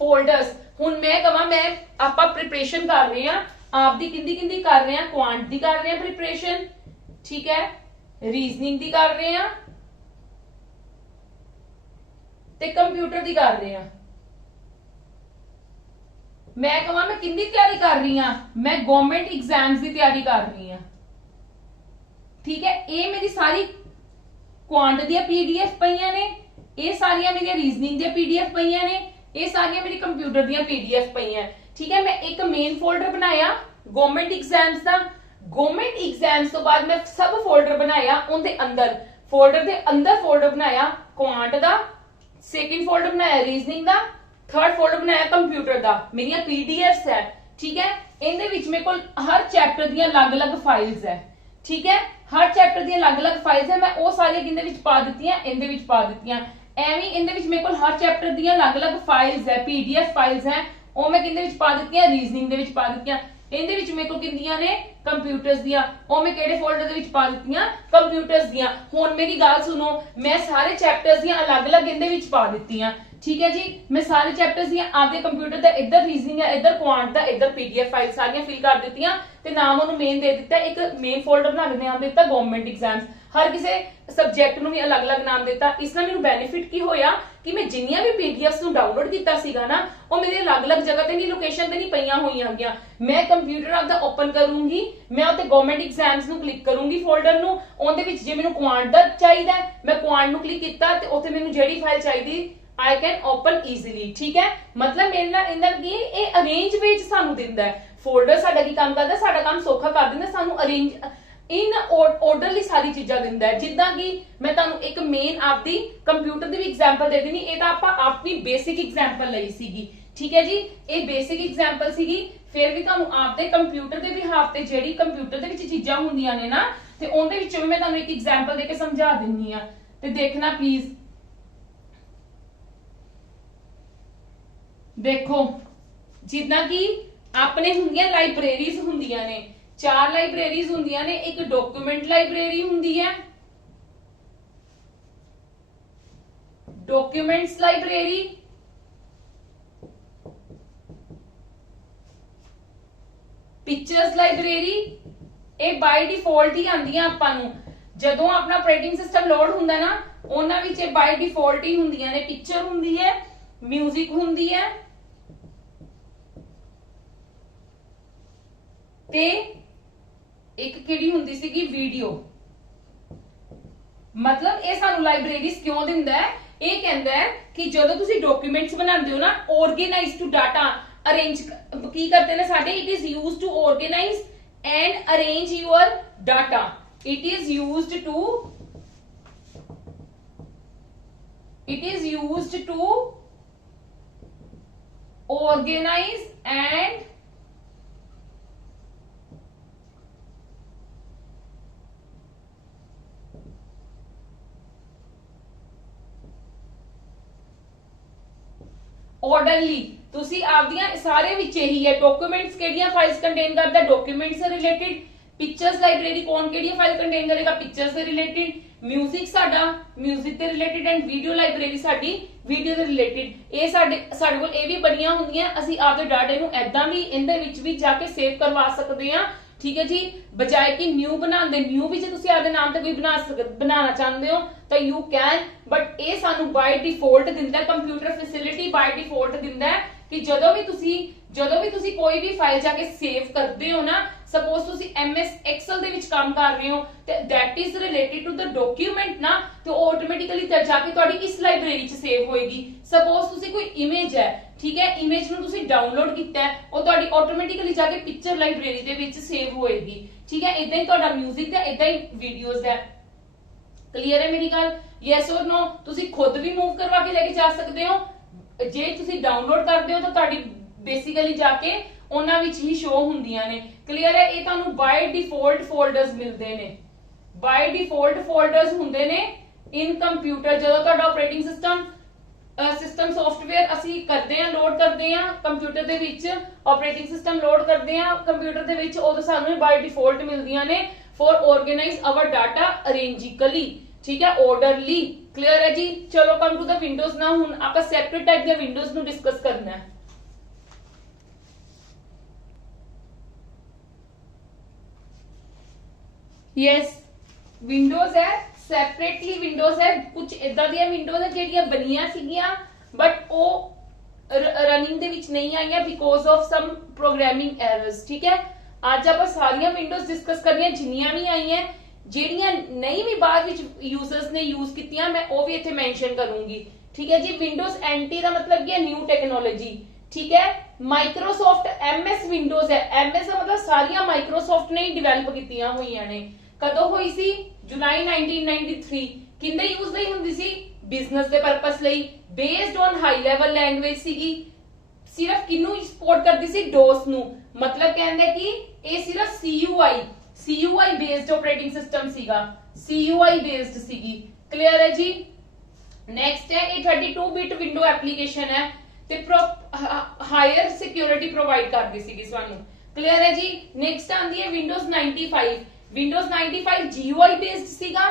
फोल्डर्स, हुण मैं कहां मैं आपां प्रिपरेशन कर रहे हैं, आपदी किंदी किंदी कर रहे हैं, क्वांट दी कर रहे हैं प्रिपरेशन, ठीक है, रीजनिंग दी कर रहे हैं ते कंप्यूटर दी कर रहे हैं। मैं कहां मैं किंदी तैयारी कर रही हां, मैं गवर्नमेंट एग्जाम्स की तैयारी कर रही हां, ठीक है, ये मेरी सारी क्वांट दी पीडीएफ पईयां ने, ये सारियां मेरी रीजनिंग दी पीडीएफ पईयां ने, ये सारियां मेरी कंप्यूटर दी पीडीएफ पईयां, ठीक है। मैं एक मेन फोल्डर बनाया गवर्नमेंट एग्जाम्स दा, गवर्नमेंट एग्जाम्स तो बाद मैं सब फोल्डर बनाया, उनके अंदर फोल्डर दे अंदर फोल्डर बनाया क्वांट दा, सेकंड फोल्डर बनाया रीजनिंग दा, थर्ड फोल्डर बनाया कंप्यूटर दा, मेरी पीडीएफ्स है, ठीक है, इनदे विच मेरे कोल हर चैप्टर दी अलग-अलग फाइल्स है, ठीक है, हर चैप्टर दी अलग-अलग फाइल्स है, मैं वो सारी किंदे विच पा दित्तियां, इनदे विच पा दित्तियां। एवें इनदे विच मेरे कोल हर चैप्टर दी अलग-अलग फाइल्स है, पीडीएफ फाइल्स है, ਉਹ मैं किंदे विच पा दित्तियां, रीजनिंग दे विच पा दित्तियां। इनदे विच मेरे को किंदियां ने कंप्यूटर्स दियां, ਉਹ मैं किहड़े फोल्डर दे विच पा दित्तियां, कंप्यूटर्स दियां। हुण मेरी गल सुनो, मैं सारे चैप्टर्स दियां अलग-अलग इनदे विच पा दित्तियां, ठीक है जी, मैं सारे चैप्टर्स दियां आपदे कंप्यूटर दा इधर रीजनिंग है, इधर क्वांट दा, इधर पीडीएफ फाइल सारियां फिल कर दित्तियां ते नाम ਉਹਨੂੰ मेन दे दित्ता, एक मेन फोल्डर बना के नाम दित्ता गवर्नमेंट एग्जाम्स। हर किसी सब्जेक्ट ਨੂੰ ਵੀ अलग-अलग नाम दित्ता। इस ਨਾਲ ਮੈਨੂੰ बेनिफिट ਕੀ ਹੋਇਆ कि मैं जिन्नियां भी पीडीएफ्स ਨੂੰ डाउनलोड ਕੀਤਾ ਸੀਗਾ ਨਾ, ਉਹ ਮੇਰੇ अलग-अलग जगह ਤੇ ਨਹੀਂ, ਲੋਕੇਸ਼ਨ ਤੇ ਨਹੀਂ ਪਈਆਂ ਹੋਈਆਂ ਗਿਆ। मैं ਕੰਪਿਊਟਰ ਆਪਦਾ ਓਪਨ ਕਰੂੰਗੀ, मैं ਉੱਤੇ ਗਵਰਨਮੈਂਟ ਐਗਜ਼ਾਮਸ ਨੂੰ ਕਲਿੱਕ ਕਰੂੰਗੀ ਫੋਲਡਰ ਨੂੰ, ਉਹਦੇ ਵਿੱਚ ਜੇ ਮੈਨੂੰ ਕੁਆਂਟ ਦਾ ਚਾਹੀਦਾ मैं ਕੁਆਂਟ ਨੂੰ ਕਲਿੱਕ ਕੀਤਾ ਤੇ ਉੱਥੇ ਮੈਨੂੰ ਜਿਹੜੀ ਫਾਈਲ ਚਾਹੀਦੀ I can open easily, ठीक है। मतलब मेरे नाल इंदर की ये अरेंज वे च सानू दिंदा है, फोल्डर साडा की काम करदा, साडा काम सौखा कर दिंदा, सानू अरेंज इन ऑर्डरली सारी चीजां दिंदा है। जिद्दां कि मैं तुहानू एक मेन आपदी कंप्यूटर दी भी एग्जांपल दे देनी, ये तां आपां अपनी बेसिक एग्जांपल लई सीगी, ठीक है जी, ये बेसिक एग्जांपल सीगी। फिर भी तुहानू आपदे कंप्यूटर दे बिहाफ ते जेहड़ी कंप्यूटर दे विच चीजां हुंदियां ने ना, ते उहदे विचों भी मैं तुहानू एक एग्जांपल दे के समझा दिन्नी आ, ते देखना प्लीज। देखो, जिद्दां कि अपने हुंदियां लाइब्रेरीज हुंदियां ने, 4 लाइब्रेरीज हुंदियां ने, एक डॉक्यूमेंट लाइब्रेरी हुंदी है, डॉक्यूमेंट्स लाइब्रेरी, पिक्चर्स लाइब्रेरी, ये बाय डिफॉल्ट ही आंदियां आपां नूं जदों अपना ऑपरेटिंग सिस्टम लोड हुंदा ना, उहनां विच ये बाय डिफॉल्ट ही हुंदियां ने। पिक्चर हुंदी है, म्यूजिक हुंदी है ते एक किहड़ी हुंदी सीगी वीडियो। मतलब ये सानू लाइब्रेरीज क्यों दिंदा है, ये कहंदा है कि जदों तुसी डॉक्यूमेंट्स बनांदे हो ना, ऑर्गेनाइज टू डाटा अरेंज की करते ने साडे, it is used to organise and arrange your data, it is used to organize and orderly ਤੁਸੀਂ ਆਪਦੀਆਂ ਸਾਰੇ ਵਿੱਚ ਇਹੀ ਹੈ ਡਾਕੂਮੈਂਟਸ ਕਿਹੜੀਆਂ ਫਾਈਲਸ ਕੰਟੇਨ ਕਰਦਾ ਡਾਕੂਮੈਂਟਸ ਦੇ ਰਿਲੇਟਡ ਪਿਕਚਰਸ ਲਾਇਬ੍ਰੇਰੀ ਕੌਣ ਕਿਹੜੀਆਂ ਫਾਈਲ ਕੰਟੇਨ ਕਰੇਗਾ ਪਿਕਚਰਸ ਦੇ ਰਿਲੇਟਡ ਮਿਊਜ਼ਿਕ ਸਾਡਾ ਮਿਊਜ਼ਿਕ ਦੇ ਰਿਲੇਟਡ ਐਂਡ ਵੀਡੀਓ ਲਾਇਬ੍ਰੇਰੀ ਸਾਡੀ ਵੀਡੀਓ ਦੇ ਰਿਲੇਟਡ ਇਹ ਸਾਡੇ ਕੋਲ ਇਹ ਵੀ ਬਣੀਆਂ ਹੁੰਦੀਆਂ ਅਸੀਂ ਆਪਦੇ ਡਾਟੇ ਨੂੰ ਐਦਾਂ ਵੀ ਇਹਦੇ ਵਿੱਚ ਵੀ ਜਾ ਕੇ ਸੇਵ ਕਰਵਾ ਸਕਦੇ ਆ ठीक है जी बजाय कि न्यू बनाते न्यू भी तुसी आपदे नाम ते कोई बनाना चाहते हो तो यू कैन बट ये सानू बाय डिफॉल्ट दिंदा है कंप्यूटर फैसिलिटी बाय डिफॉल्ट दिंदा है कि जदों भी तुसी कोई भी फाइल जाके सेव करते हो ना सपोज तुसी MS एक्सेल दे विच काम कर रहे हो ते that is related to the document ना तो ऑटोमेटिकली जाके तुहाडी इस लाइब्रेरी च सेव होएगी सपोज तुसी कोई इमेज है ठीक है इमेज ਨੂੰ ਤੁਸੀਂ ਡਾਊਨਲੋਡ ਕੀਤਾ ਹੈ ਉਹ ਤੁਹਾਡੀ ਆਟੋਮੈਟਿਕਲੀ ਜਾ ਕੇ ਪਿਕਚਰ ਲਾਇਬ੍ਰੇਰੀ ਦੇ ਵਿੱਚ ਸੇਵ ਹੋਏਗੀ ਠੀਕ ਹੈ ਇਦਾਂ ਹੀ ਤੁਹਾਡਾ 뮤직 ਦਾ ਇਦਾਂ ਹੀ ਵੀਡੀਓਜ਼ ਹੈ ਕਲੀਅਰ ਹੈ ਮੇਰੀ ਗੱਲ ਯੈਸ অর ਨੋ ਤੁਸੀਂ ਖੁਦ ਵੀ ਮੂਵ ਕਰਵਾ ਕੇ ਲੈ ਕੇ ਜਾ ਸਕਦੇ ਹੋ ਜੇ ਤੁਸੀਂ ਡਾਊਨਲੋਡ ਕਰਦੇ ਹੋ ਤਾਂ ਤੁਹਾਡੀ ਬੇਸਿਕਲੀ ਜਾ ਕੇ ਉਹਨਾਂ ਵਿੱਚ ਹੀ ਸ਼ੋ ਹੁੰਦੀਆਂ ਨੇ ਕਲੀਅਰ ਹੈ ਇਹ ਤੁਹਾਨੂੰ ਬਾਈ ਡਿਫਾਲਟ ਫੋਲਡਰਸ ਮਿਲਦੇ ਨੇ ਬਾਈ ਡਿਫਾਲਟ ਫੋਲਡਰਸ ਹੁੰਦੇ ਨੇ ਇਨ ਕੰਪਿਊਟਰ ਜਦੋਂ ਤੁਹਾਡਾ ਆਪਰੇਟਿੰਗ सिस्टम सॉफ्टवेयर ਅਸੀਂ ਕਰਦੇ ਆ ਲੋਡ ਕਰਦੇ ਆ ਕੰਪਿਊਟਰ ਦੇ ਵਿੱਚ ਆਪਰੇਟਿੰਗ ਸਿਸਟਮ ਲੋਡ ਕਰਦੇ ਆ ਕੰਪਿਊਟਰ ਦੇ ਵਿੱਚ ਉਹ ਸਾਨੂੰ ਬਾਈ ਡਿਫਾਲਟ ਮਿਲਦੀਆਂ ਨੇ ਫॉर ਆਰਗੇਨਾਈਜ਼ ਆਵਰ ਡਾਟਾ ਅਰੇਂਜਿਕਲੀ ਠੀਕ ਹੈ ਆਰਡਰਲੀ ਕਲੀਅਰ ਹੈ ਜੀ ਚਲੋ ਕਮ ਟੂ ਦ ਵਿੰਡੋਜ਼ ਨਾ ਹੁਣ ਆਪਾਂ ਸੈਪਰੇਟ ਟਾਈਪ ਦੇ ਵਿੰਡੋਜ਼ ਨੂੰ ਡਿਸਕਸ ਕਰਨਾ ਹੈ ਯੈਸ ਵਿੰਡੋਜ਼ ਹੈ सेपरेटली विंडोज है कुछ इदा दी विंडोज है जेडियां बनियां सीगियां बट वो रनिंग दे विच नहीं आईयां because of some programming errors ठीक है आज आप सारियां विंडोज डिस्कस करनियां जिन्नियां भी आई हैं जेडियां नहीं भी बाद विच यूजर्स ने यूज कीतियां मैं वो भी इत्थे मेंशन करूंगी ठीक है जी विंडोज NT दा मतलब क्या न्यू टेक्नोलॉजी ठीक है माइक्रोसॉफ्ट MS विंडोज है MS का मतलब सारियां माइक्रोसॉफ्ट ने ही डेवलप कीतियां होईयां ने कदों हुई सी जुलाई 1993 किंदे यूज ਲਈ ਹੁੰਦੀ ਸੀ ਬਿਜ਼ਨਸ ਦੇ ਪਰਪਸ ਲਈ based on high level language ਸੀਗੀ ਸਿਰਫ ਕਿਨੂੰ ਸਪੋਰਟ ਕਰਦੀ ਸੀ DOS ਨੂੰ ਮਤਲਬ ਕਹਿੰਦੇ ਕਿ ਇਹ ਸਿਰਫ CUI ਬੇਸਡ ਆਪਰੇਟਿੰਗ ਸਿਸਟਮ ਸੀਗਾ CUI ਬੇਸਡ ਸੀਗੀ ਕਲੀਅਰ ਹੈ ਜੀ ਨੈਕਸਟ ਹੈ ਇਹ 32 ਬਿਟ ਵਿੰਡੋ ਐਪਲੀਕੇਸ਼ਨ ਹੈ ਤੇ ਹਾਇਰ ਸਿਕਿਉਰਿਟੀ ਪ੍ਰੋਵਾਈਡ ਕਰਦੀ ਸੀਗੀ ਸਾਨੂੰ ਕਲੀਅਰ ਹੈ ਜੀ ਨੈਕਸਟ ਆਂਦੀ ਹੈ ਵਿੰਡੋਜ਼ 95 विंडोज 95 GUI बेस्ड सीगा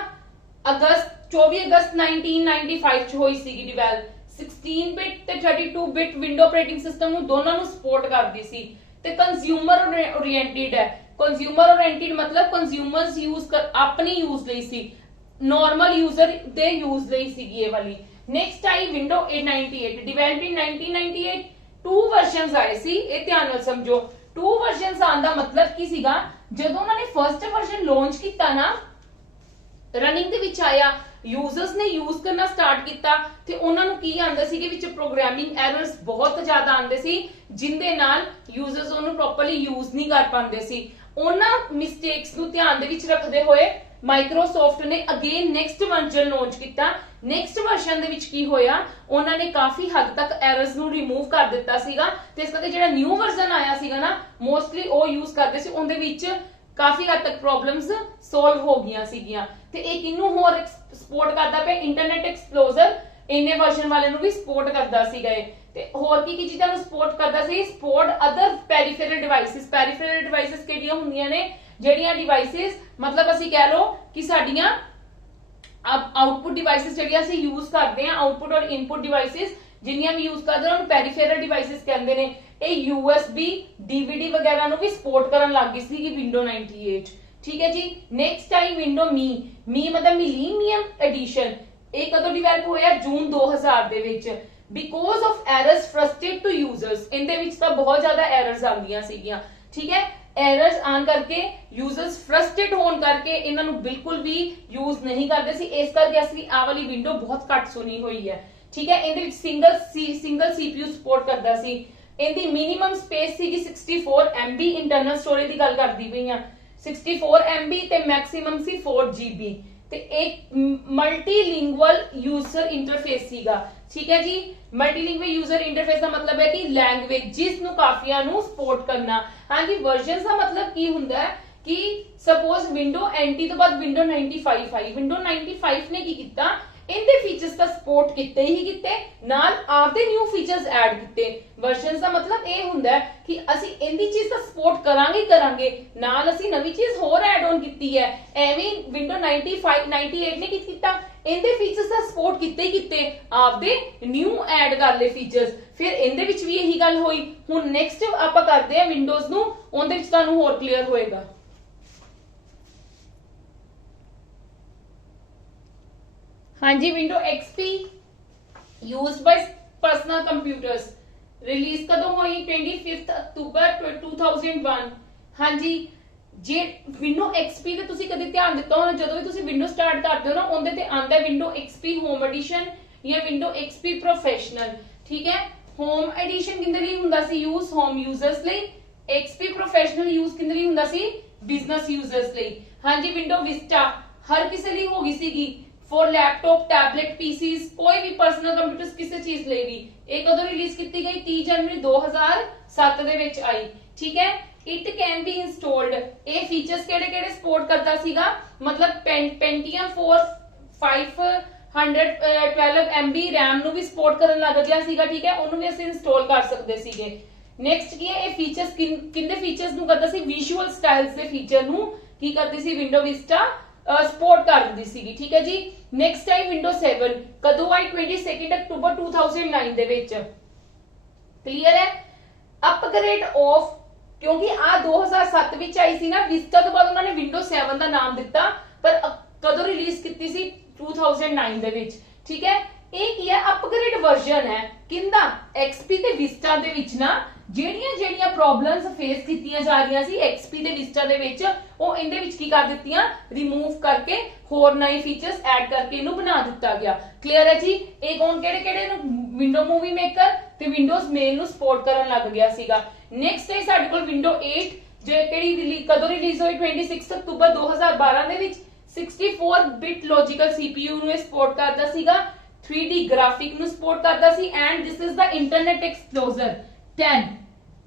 24 अगस्त 1995 ਚ ਹੋਈ ਸੀਗੀ ਡਿਵੈਲਪ 16 ਬਿਟ ਤੇ 32 ਬਿਟ ਵਿੰਡੋ ਆਪਰੇਟਿੰਗ ਸਿਸਟਮ ਨੂੰ ਦੋਨਾਂ ਨੂੰ ਸਪੋਰਟ ਕਰਦੀ ਸੀ ਤੇ ਕੰਜ਼ਿਊਮਰ ਓਰੀਐਂਟਡ ਹੈ ਕੰਜ਼ਿਊਮਰ ਓਰੀਐਂਟਡ ਮਤਲਬ ਕੰਜ਼ਿਊਮਰਸ ਯੂਜ਼ ਕਰ ਆਪਣੀ ਯੂਜ਼ ਲਈ ਸੀ ਨਾਰਮਲ ਯੂਜ਼ਰ ਦੇ ਯੂਜ਼ ਲਈ ਸੀਗੀ ਇਹ ਵਾਲੀ ਨੈਕਸਟ ਆਈ ਵਿੰਡੋ 898 ਡਿਵੈਲਪਡ ਇਨ 1998 2 ਵਰਜ਼ਨਸ ਆਏ ਸੀ ਇਹ ਧਿਆਨ ਨਾਲ ਸਮਝੋ 2 ਵਰਜ਼ਨਸ ਆਉਣ ਦਾ ਮਤਲਬ ਕੀ ਸੀਗਾ ਜਦੋਂ ਉਹਨਾਂ ਨੇ ਫਰਸਟ ਵਰਜ਼ਨ ਲਾਂਚ ਕੀਤਾ ਨਾ ਰਨਿੰਗ ਦੇ ਵਿੱਚ ਆਇਆ ਯੂਜ਼ਰਸ ਨੇ ਯੂਜ਼ ਕਰਨਾ ਸਟਾਰਟ ਕੀਤਾ ਤੇ ਉਹਨਾਂ ਨੂੰ ਕੀ ਆਂਦਾ ਸੀ ਕਿ ਵਿੱਚ ਪ੍ਰੋਗਰਾਮਿੰਗ ਐਰਰਸ ਬਹੁਤ ਜ਼ਿਆਦਾ ਆਉਂਦੇ ਸੀ ਜਿੰਦੇ ਨਾਲ ਯੂਜ਼ਰਸ ਉਹਨੂੰ ਪ੍ਰੋਪਰਲੀ ਯੂਜ਼ ਨਹੀਂ ਕਰ ਪਾਉਂਦੇ ਸੀ ਉਹਨਾਂ ਮਿਸਟੇਕਸ ਨੂੰ ਧਿਆਨ ਦੇ ਵਿੱਚ ਰੱਖਦੇ ਹੋਏ ਮਾਈਕਰੋਸਾਫਟ ਨੇ ਅਗੇਨ ਨੈਕਸਟ ਵਰਜ਼ਨ ਲਾਂਚ ਕੀਤਾ ਨੈਕਸਟ ਵਰਜ਼ਨ ਦੇ ਵਿੱਚ ਕੀ ਹੋਇਆ ਉਹਨਾਂ ਨੇ ਕਾਫੀ ਹੱਦ ਤੱਕ ਐਰਰਸ ਨੂੰ ਰਿਮੂਵ ਕਰ ਦਿੱਤਾ ਸੀਗਾ ਤੇ ਇਸ ਕਰਕੇ ਜਿਹੜਾ ਨਿਊ ਵਰਜ਼ਨ ਆਇਆ ਸੀਗਾ ਨਾ ਮੋਸਟਲੀ ਉਹ ਯੂਜ਼ ਕਰਦੇ ਸੀ ਉਹਦੇ ਵਿੱਚ ਕਾਫੀ ਹੱਦ ਤੱਕ ਪ੍ਰੋਬਲਮਸ ਸੋਲਵ ਹੋ ਗਈਆਂ ਸੀਗੀਆਂ ਤੇ ਇਹ ਕਿੰਨੂੰ ਹੋਰ ਸਪੋਰਟ ਕਰਦਾ ਪਿਆ ਇੰਟਰਨੈਟ ਐਕਸਪਲੋਰਰ ਇੰਨੇ ਵਰਜ਼ਨ ਵਾਲੇ ਨੂੰ ਵੀ ਸਪੋਰਟ ਕਰਦਾ ਸੀਗਾ ਇਹ ਤੇ ਹੋਰ ਕੀ ਚੀਜ਼ਾਂ ਨੂੰ ਸਪੋਰਟ ਕਰਦਾ ਸੀ ਸਪੋਰਟ ਅਦਰ ਪੈਰੀਫੇਰਲ ਡਿਵਾਈਸਿਸ ਕਿਹੜੀਆਂ ਹੁੰਦੀਆਂ ਨੇ ਜਿਹੜੀਆਂ ਡਿਵਾਈਸਿਸ ਮਤਲਬ ਅਸੀਂ ਕਹਿ ਲਓ ਕਿ ਸਾਡੀਆਂ ਆਊਟਪੁੱਟ ਡਿਵਾਈਸਿਸ ਜਿਹੜੀਆਂ ਅਸੀਂ ਯੂਜ਼ ਕਰਦੇ ਆ ਆਊਟਪੁੱਟ ਔਰ ਇਨਪੁੱਟ ਡਿਵਾਈਸਿਸ ਜਿੰਨੀਆਂ ਵੀ ਯੂਜ਼ ਕਰਦੇ ਉਹਨਾਂ ਨੂੰ ਪੈਰੀਫੇਰਲ ਡਿਵਾਈਸਿਸ ਕਹਿੰਦੇ ਨੇ ਇਹ USB DVD ਵਗੈਰਾ ਨੂੰ ਵੀ ਸਪੋਰਟ ਕਰਨ ਲੱਗ ਗਈ ਸੀ ਵਿੰਡੋ 98 ਠੀਕ ਹੈ ਜੀ ਨੈਕਸਟ ਆਈ ਵਿੰਡੋ ਮੀ ਮਤਲਬ ਮਿਲੀਨੀਅਮ ਐਡੀਸ਼ਨ ਇਹ ਕਦੋਂ ਡਿਵੈਲਪ ਹੋਇਆ ਜੂਨ 2000 ਦੇ ਵਿੱਚ because of errors frustrate to users ਇਹਦੇ ਵਿੱਚ ਤਾਂ ਬਹੁਤ ਜ਼ਿਆਦਾ ਐਰਰਸ ਆਉਂਦੀਆਂ ਸੀਗੀਆਂ ਠੀਕ ਹੈ एरर्स आन करके यूजर्स फ्रस्ट्रेट होने करके इन्हां नूं बिल्कुल भी यूज नहीं करते सी इस करके असली आ वाली विंडो बहुत घट सुनी हुई है ठीक है इहदे विच सिंगल CPU सपोर्ट करदा सी इहदी मिनिमम स्पेस सीगी 64 MB इंटरनल स्टोरेज दी गल करदी पई आ 64 MB ते मैक्सिमम सी 4 GB ते एक मल्टीलिंगुअल यूजर इंटरफेस सीगा ठीक है जी मल्टीलिंगुअल यूजर इंटरफेस का मतलब है कि लैंग्वेज जिस नु काफिया नु सपोर्ट करना हां जी वर्जन का मतलब की हुंदा है कि सपोज विंडो NT तो बाद विंडो 95 आई विंडो 95 ने की कीता ਇਹਦੇ ਫੀਚਰਸ ਦਾ ਸਪੋਰਟ ਕੀਤੇ ਹੀ ਕੀਤੇ, ਨਾਲ ਆਪਦੇ ਨਿਊ ਫੀਚਰਸ ਐਡ ਕੀਤੇ। ਵਰਜ਼ਨਸ ਦਾ ਮਤਲਬ ਇਹ ਹੁੰਦਾ ਹੈ ਕਿ ਅਸੀਂ ਇਹਦੀ ਚੀਜ਼ ਦਾ ਸਪੋਰਟ ਕਰਾਂਗੇ, ਨਾਲ ਅਸੀਂ ਨਵੀਂ ਚੀਜ਼ ਹੋਰ ਐਡ ਆਨ ਕੀਤੀ ਹੈ। ਐਵੇਂ ਵਿੰਡੋ 95 98 ਨੇ ਕੀ ਕੀਤਾ, ਇਹਦੇ ਫੀਚਰਸ ਦਾ ਸਪੋਰਟ ਕੀਤੇ ਹੀ ਕੀਤੇ, ਆਪਦੇ ਨਿਊ ਐਡ ਕਰ ਲਏ ਫੀਚਰਸ। ਫਿਰ ਇਹਦੇ ਵਿੱਚ ਵੀ ਇਹੀ ਗੱਲ ਹੋਈ। ਹੁਣ ਨੈਕਸਟ ਆਪਾਂ ਕਰਦੇ ਆ ਵਿੰਡੋਜ਼ ਨੂੰ, ਉਹਦੇ ਵਿੱਚ ਤੁਹਾਨੂੰ ਹੋਰ ਕਲੀਅਰ ਹੋਏਗਾ। हाँ जी, window XP used by personal computers release कदों हुई 25 अक्टूबर 2001। हाँ जी, जे विंडो XP ਤੇ ਤੁਸੀਂ ਕਦੇ ਧਿਆਨ ਦਿੱਤਾ ਹੋਣਾ, ਜਦੋਂ ਵੀ ਤੁਸੀਂ ਵਿੰਡੋ ਸਟਾਰਟ ਕਰਦੇ ਹੋ ਨਾ ਉਹਦੇ ਤੇ ਆਂਦਾ ਵਿੰਡੋ XP ਹੋਮ ਐਡੀਸ਼ਨ ਜਾਂ ਵਿੰਡੋ XP ਪ੍ਰੋਫੈਸ਼ਨਲ। ਠੀਕ ਹੈ, ਹੋਮ ਐਡੀਸ਼ਨ ਕਿੰਦੇ ਲਈ ਹੁੰਦਾ ਸੀ ਯੂਜ਼, ਹੋਮ ਯੂਜ਼ਰਸ ਲਈ। XP ਪ੍ਰੋਫੈਸ਼ਨਲ ਯੂਜ਼ ਕਿੰਦੇ ਲਈ ਹੁੰਦਾ ਸੀ, ਬਿਜ਼ਨਸ ਯੂਜ਼ਰਸ ਲਈ। हाँ जी, विंडो विस्टा हर किसी ਲਈ ਹੋ ਗਈ ਸੀਗੀ, फॉर लैपटॉप टैबलेट पीसीज, कोई भी पर्सनल कंप्यूटर्स किसी चीज ਲਈ ਵੀ। ਇਹ ਕਦੋਂ ਰਿਲੀਜ਼ ਕੀਤੀ ਗਈ, 30 ਜਨਵਰੀ 2007 ਦੇ ਵਿੱਚ ਆਈ। ਠੀਕ ਹੈ, ਇਟ ਕੈਨ ਬੀ ਇੰਸਟਾਲਡ, ਇਹ ਫੀਚਰਸ ਕਿਹੜੇ ਕਿਹੜੇ ਸਪੋਰਟ ਕਰਦਾ ਸੀਗਾ, ਮਤਲਬ Pentium 4 512 MB RAM ਨੂੰ ਵੀ ਸਪੋਰਟ ਕਰਨ ਲੱਗ ਗਿਆ ਸੀਗਾ। ਠੀਕ ਹੈ, ਉਹਨੂੰ ਵੀ ਅਸੀਂ ਇੰਸਟਾਲ ਕਰ ਸਕਦੇ ਸੀਗੇ। ਨੈਕਸਟ ਕੀ ਹੈ, ਇਹ ਫੀਚਰਸ ਕਿੰਨੇ ਫੀਚਰਸ ਨੂੰ ਕਰਦਾ ਸੀ, ਵਿਜ਼ੂਅਲ ਸਟਾਈਲਸ ਦੇ ਫੀਚਰ ਨੂੰ ਕੀ ਕਰਦੀ ਸੀ ਵਿੰਡੋ ਵਿਸਟਾ ਸਪੋਰਟ ਕਰ ਦਿੰਦੀ ਸੀਗੀ। ਠੀਕ ਹੈ ਜੀ। ਨੈਕਸਟ ਆਈ ਵਿੰਡੋ 7, ਕਦੋਂ ਆਈ, 22 ਅਕਤੂਬਰ 2009 ਦੇ ਵਿੱਚ। ਕਲੀਅਰ ਹੈ, ਅਪਗ੍ਰੇਡ ਆਫ, ਕਿਉਂਕਿ ਆ 2007 ਵਿੱਚ ਆਈ ਸੀ ਨਾ, ਵਿਸਟਾ ਤੋਂ ਬਾਅਦ ਉਹਨਾਂ ਨੇ ਵਿੰਡੋ 7 ਦਾ ਨਾਮ ਦਿੱਤਾ, ਪਰ ਕਦੋਂ ਰਿਲੀਜ਼ ਕੀਤੀ ਸੀ, 2009 ਦੇ ਵਿੱਚ। ਠੀਕ ਹੈ, ਇਹ ਕੀ ਹੈ, ਅਪਗ੍ਰੇਡ ਵਰਜ਼ਨ ਹੈ ਕਿੰਦਾ, XP ਤੇ ਵਿਸਟਾ ਦੇ ਵਿੱਚ ਨਾ ਜਿਹੜੀਆਂ ਪ੍ਰੋਬਲਮਸ ਫੇਸ ਕੀਤੀਆਂ ਜਾ ਰਹੀਆਂ ਸੀ XP ਤੇ ਵਿਸਟਾ ਦੇ ਵਿੱਚ, ਉਹ ਇਹਦੇ ਵਿੱਚ ਕੀ ਕਰ ਦਿੱਤੀਆਂ, ਰਿਮੂਵ ਕਰਕੇ ਹੋਰ ਨਏ ਫੀਚਰਸ ਐਡ ਕਰਕੇ ਇਹਨੂੰ ਬਣਾ ਦਿੱਤਾ ਗਿਆ। ਕਲੀਅਰ ਹੈ ਜੀ। ਇਹ ਕੌਣ ਕਿਹੜੇ ਨੂੰ, ਵਿੰਡੋ ਮੂਵੀ ਮੇਕਰ ਤੇ ਵਿੰਡੋਜ਼ ਮੇਲ ਨੂੰ ਸਪੋਰਟ ਕਰਨ ਲੱਗ ਗਿਆ ਸੀਗਾ। ਨੈਕਸਟ ਹੈ ਸਾਡੇ ਕੋਲ ਵਿੰਡੋ 8, ਜਿਹੜੀ ਕਦੋਂ ਰਿਲੀਜ਼ ਹੋਈ, 26 ਅਕਤੂਬਰ 2012 ਦੇ ਵਿੱਚ। 64 ਬਿਟ ਲੌਜੀਕਲ CPU ਨੂੰ ਸਪੋਰਟ ਕਰਦਾ ਸੀਗਾ, 3D ਗ੍ਰਾਫਿਕ ਨੂੰ ਸਪੋਰਟ ਕਰਦਾ ਸੀ, and this is the Internet Explorer 10,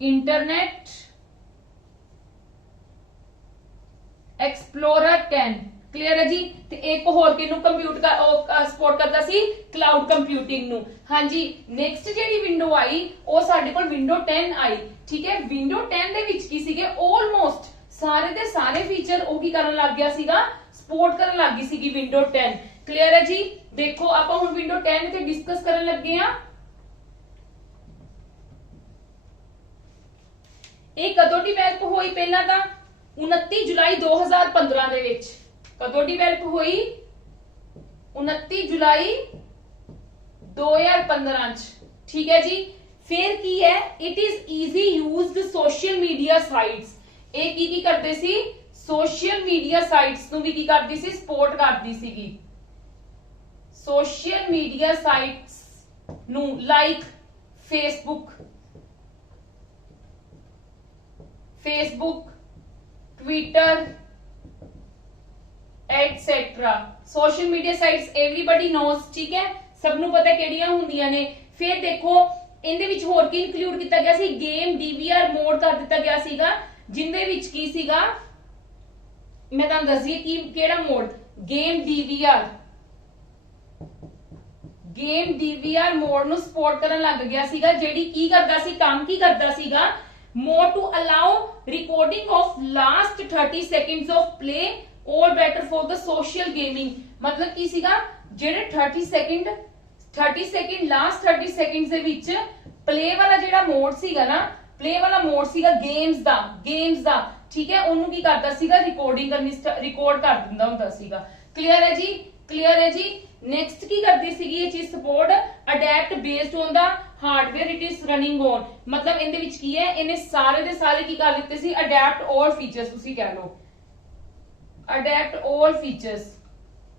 Internet Explorer 10। Clear ਹੈ ਜੀ। ਤੇ ਇੱਕ ਹੋਰ ਕਿਹਨੂੰ ਕੰਪਿਊਟ ਸਪੋਰਟ ਕਰਦਾ ਸੀ, ਕਲਾਉਡ ਕੰਪਿਊਟਿੰਗ ਨੂੰ। ਹਾਂਜੀ, ਨੈਕਸਟ ਜਿਹੜੀ ਵਿੰਡੋ ਆਈ ਉਹ ਸਾਡੇ ਕੋਲ ਵਿੰਡੋ 10 ਆਈ। ਠੀਕ ਹੈ, ਵਿੰਡੋ 10 ਦੇ ਵਿੱਚ ਕੀ ਸੀਗੇ, ਆਲਮੋਸਟ ਸਾਰੇ ਦੇ ਸਾਰੇ ਫੀਚਰ ਉਹ ਕੀ ਕਰਨ ਲੱਗ ਗਿਆ ਸੀਗਾ, ਸਪੋਰਟ ਕਰਨ ਲੱਗ ਗਈ ਸੀਗੀ ਵਿੰਡੋ 10। ਕਲੀਅਰ ਹੈ ਜੀ। ਦੇਖੋ ਆਪਾਂ ਹੁਣ ਵਿੰਡੋ 10 ਤੇ ਡਿਸਕਸ ਕਰਨ ਲੱਗੇ ਆ। ਇਹ ਕਦੋਂ ਡਿਵੈਲਪ ਹੋਈ, ਪਹਿਲਾਂ ਤਾਂ 29 ਜੁਲਾਈ 2015 ਦੇ ਵਿੱਚ। ਕਦੋਂ ਡਿਵੈਲਪ ਹੋਈ, 29 ਜੁਲਾਈ 2015 ਚ। ਠੀਕ ਹੈ ਜੀ। ਫਿਰ ਕੀ ਹੈ, it is easy used social media sites. ਇਹ ਕੀ ਕਰਦੇ ਸੀ, ਸੋਸ਼ਲ ਮੀਡੀਆ ਸਾਈਟਸ ਨੂੰ ਵੀ ਕੀ ਕਰਦੀ ਸੀ, ਸਪੋਰਟ ਕਰਦੀ ਸੀਗੀ। ਸੋਸ਼ਲ ਮੀਡੀਆ ਸਾਈਟਸ ਨੂੰ like Facebook, Twitter etcetera. Social media sites everybody knows. ठीक है, सबनों पता किहड़ियां हुंदियां ने। फिर देखो इहदे विच होर की इंक्लूड किया गया सी, गेम डीवीआर मोड कर दिता गया सीगा, जिंदे विच की सीगा मैं तुहानूं दस दी कि किहड़ा मोड, गेम डीवीआर मोड नु सपोर्ट करन लग गया सीगा, जेडी की करदा सी, काम की करदा सीगा, mode to allow recording of last 30 seconds of play और better for the social gaming. मतलब की सीगा, जेडे 30 सेकंड लास्ट 30 सेकंड्स दे विच प्ले वाला जेड़ा मोड सीगा ना, प्ले वाला मोड सीगा गेम्स दा। ठीक है, ओनू की करदा सीगा, रिकॉर्डिंग करनी, रिकॉर्ड कर दिंदा हुंदा सीगा। क्लियर है जी, क्लियर है जी। नेक्स्ट की करदी सीगी ये चीज support, adapt based on the hardware it is running on. मतलब इहदे विच की है, इन्हें सारे दे सारे की कर दित्ते सी, अडैप्ट ऑल फीचर्स तुसी कह लो, अडैप्ट ऑल फीचर्स।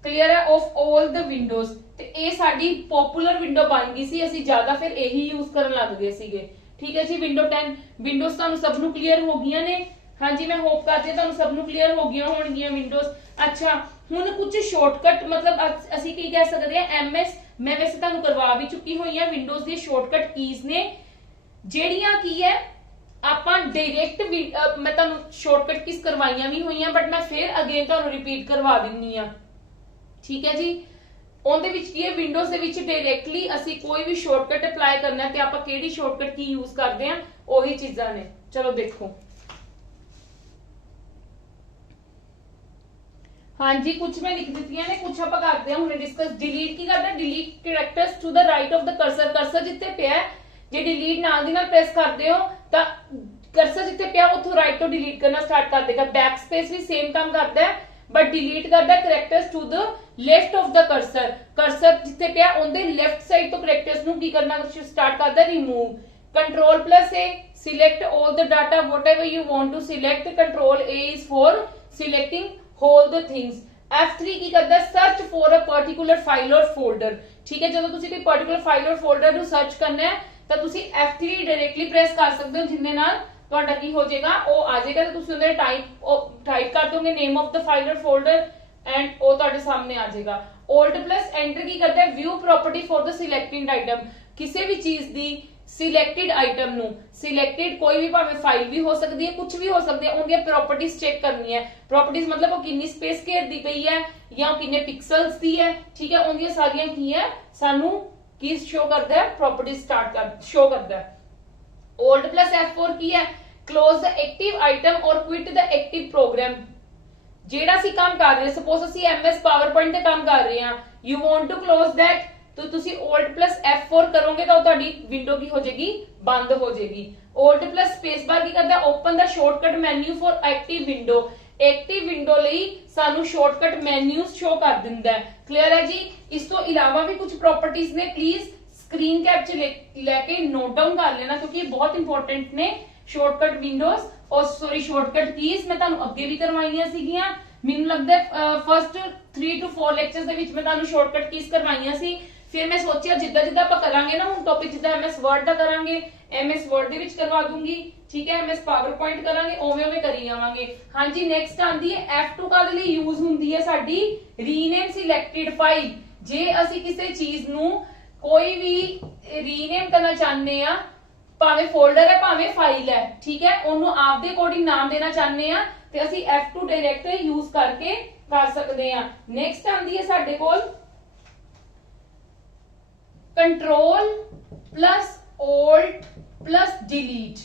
क्लियर है, ऑफ ऑल द विंडोज। ते ये साडी पॉपुलर विंडो बन गई सी, असी ज्यादा फिर यही यूज करन लग गए सीगे। ठीक है जी, विंडो 10 विंडोज तुहानू सब नू क्लियर हो गईयां ने। हाँ जी, मैं होप करती तुहानू सब नू क्लियर हो गईयां होणगीयां विंडोज। अच्छा, हुण कुछ शॉर्टकट, मतलब असी की कह सकते हैं, एमएस मैं वैसे तुहानू करवा भी चुकी हुई हां। विंडोज दी शॉर्टकट कीज ने जेड़ियां की है ਆਪਾਂ डायरेक्ट मैं तुहानू शॉर्टकट कीज करवाइयां भी हुई, बट मैं फिर अगेन तुहानू रिपीट करवा दिन्नी आ। ठीक है जी, ਉਹਦੇ ਵਿੱਚ ਕੀ ਹੈ ਵਿੰਡੋਜ਼ ਦੇ ਵਿੱਚ ਡਾਇਰੈਕਟਲੀ ਅਸੀਂ ਕੋਈ ਵੀ ਸ਼ਾਰਟਕਟ ਅਪਲਾਈ ਕਰਨਾ ਤੇ ਆਪਾਂ ਕਿਹੜੀ ਸ਼ਾਰਟਕਟ ਕੀ ਯੂਜ਼ ਕਰਦੇ ਆ ਉਹੀ ਚੀਜ਼ਾਂ ਨੇ। ਚਲੋ ਦੇਖੋ हाँ जी कुछ मैं लिख दी ने कुछ आप करते हैं हमने डिस्कस। डिलीट की करते हैं delete characters to the right of the cursor. Cursor जिथे पिया जे डिलीट नाल दी नाल प्रेस करते हो तो कर्सर जिथे पिया उथों राइट तो डिलीट करना स्टार्ट कर देगा। बैक स्पेस भी सेम काम करता है बट डिलीट करता है characters to the left of the cursor. Cursor जिथे पिया उनके लेफ्ट साइड तो कैरेक्टर्स नु की करना स्टार्ट करता है remove. Control plus A select all the data whatever you want to select. Control A is for selecting whole the things. F3 की करता है search for a particular file और फोल्डर। ठीक है ਜਦੋਂ ਤੁਸੀਂ ਕੋਈ ਪਾਰਟਿਕੂਲਰ ਫਾਈਲ ਔਰ ਫੋਲਡਰ ਨੂੰ ਸਰਚ ਕਰਨਾ ਹੈ ਤਾਂ ਤੁਸੀਂ F3 ਡਾਇਰੈਕਟਲੀ ਪ੍ਰੈਸ ਕਰ ਸਕਦੇ ਹੋ ਜਿੰਨੇ ਨਾਲ ਤੁਹਾਡਾ ਕੀ ਹੋ ਜਾਏਗਾ ਉਹ ਆ ਜਾਏਗਾ ਤੇ ਤੁਸੀਂ ਉਹਦੇ ਟਾਈਪ ਕਰ ਦੋਗੇ ਨੇਮ ਆਫ ਦ ਫਾਈਲ ਔਰ ਫੋਲਡਰ ਐਂਡ ਉਹ ਤੁਹਾਡੇ ਸਾਹਮਣੇ ਆ ਜਾਏਗਾ। Alt प्लस एंटर की करता है view property for the selected item. किसी भी चीज दी सिलेक्टेड आइटम नु सिलेक्टेड कोई भी भावे फाइल भी हो सकती है कुछ भी हो सकती है उनकी प्रॉपर्टीज चेक करनी है। प्रॉपर्टीज मतलब वो कितनी स्पेस घेरदी पई है या कितने पिक्सल्स दी है। ठीक है उनकी सारियां की है सानू की शो करता है प्रॉपर्टीज स्टार्ट कर शो करता है। Alt प्लस F4 की है क्लोज द एक्टिव आइटम और क्विट द एक्टिव प्रोग्राम। जेड़ा सी काम कर रहे हैं सपोज असी MS पावरपॉइंट ते काम कर रहे हैं you want to close that तो तुसी Alt प्लस F4 करोगे तो ਤੁਹਾਡੀ ਵਿੰਡੋ ਕੀ ਹੋ ਜਾਏਗੀ ਬੰਦ ਹੋ ਜਾਏਗੀ। Alt प्लस स्पेस बार की करता है open the shortcut menu for active window. Active window ਲਈ ਸਾਨੂੰ ਸ਼ਾਰਟਕਟ ਮੈਨਿਊਜ਼ ਸ਼ੋ ਕਰ ਦਿੰਦਾ ਹੈ। ਕਲੀਅਰ ਹੈ ਜੀ। ਇਸ ਤੋਂ ਇਲਾਵਾ ਵੀ ਕੁਝ ਪ੍ਰੋਪਰਟੀਜ਼ ਨੇ ਪਲੀਜ਼ ਸਕਰੀਨ ਕੈਪਚਰ ਲੈ ਕੇ ਨੋਟ ਡਾਊਨ ਕਰ ਲੈਣਾ ਕਿਉਂਕਿ ਇਹ ਬਹੁਤ ਇੰਪੋਰਟੈਂਟ ਨੇ। ਸ਼ਾਰਟਕਟ ਵਿੰਡੋਜ਼ और सॉरी शॉर्टकट कीज मैं ਤੁਹਾਨੂੰ ਅੱਗੇ ਵੀ ਕਰਵਾਈਆਂ ਸੀਗੀਆਂ। ਮੈਨੂੰ ਲੱਗਦਾ ਫਰਸਟ 3 to 4 ਲੈਕਚਰਸ ਦੇ ਵਿੱਚ ਮੈਂ ਤੁਹਾਨੂੰ ਸ਼ਾਰਟਕਟ ਕੀਜ਼ ਕਰਵਾਈਆਂ ਸੀ। ਫਿਰ ਮੈਂ ਸੋਚਿਆ ਜਿੱਦਾਂ ਜਿੱਦਾਂ ਆਪਾਂ ਕਰਾਂਗੇ ਨਾ ਹੁਣ ਟੌਪਿਕ ਜਿੱਦਾਂ MS ਵਰਡ ਦਾ ਕਰਾਂਗੇ MS ਵਰਡ ਦੇ ਵਿੱਚ ਕਰਵਾ ਦੂੰਗੀ। ਠੀਕ ਹੈ MS ਪਾਵਰਪॉइंट ਕਰਾਂਗੇ ਉਵੇਂ ਉਵੇਂ ਕਰੀ ਜਾਵਾਂਗੇ। ਹਾਂਜੀ ਨੈਕਸਟ ਆਂਦੀ ਹੈ F2 ਕਾਦੇ ਲਈ ਯੂਜ਼ ਹੁੰਦੀ ਹੈ ਸਾਡੀ ਰੀਨੇਮ ਸਿਲੈਕਟਡ ਫਾਈਲ। ਜੇ ਅਸੀਂ ਕਿਸੇ ਚੀਜ਼ ਨੂੰ ਕੋਈ ਵੀ ਰੀਨੇਮ ਕਰਨਾ ਚਾਹੁੰਦੇ ਆ ਭਾਵੇਂ ਫੋਲਡਰ ਹੈ ਭਾਵੇਂ ਫਾਈਲ ਹੈ ਠੀਕ ਹੈ ਉਹਨੂੰ ਆਪਦੇ ਅਕੋਰਡਿੰਗ ਨਾਮ ਦੇਣਾ ਚਾਹੁੰਦੇ ਆ ਤੇ ਅਸੀਂ F2 ਡਾਇਰੈਕਟਰ ਯੂਜ਼ ਕਰਕੇ ਕਰ ਸਕਦੇ ਆ। ਨੈਕਸਟ ਆਂਦੀ ਹੈ ਸਾਡੇ ਕੋਲ control plus Alt plus delete.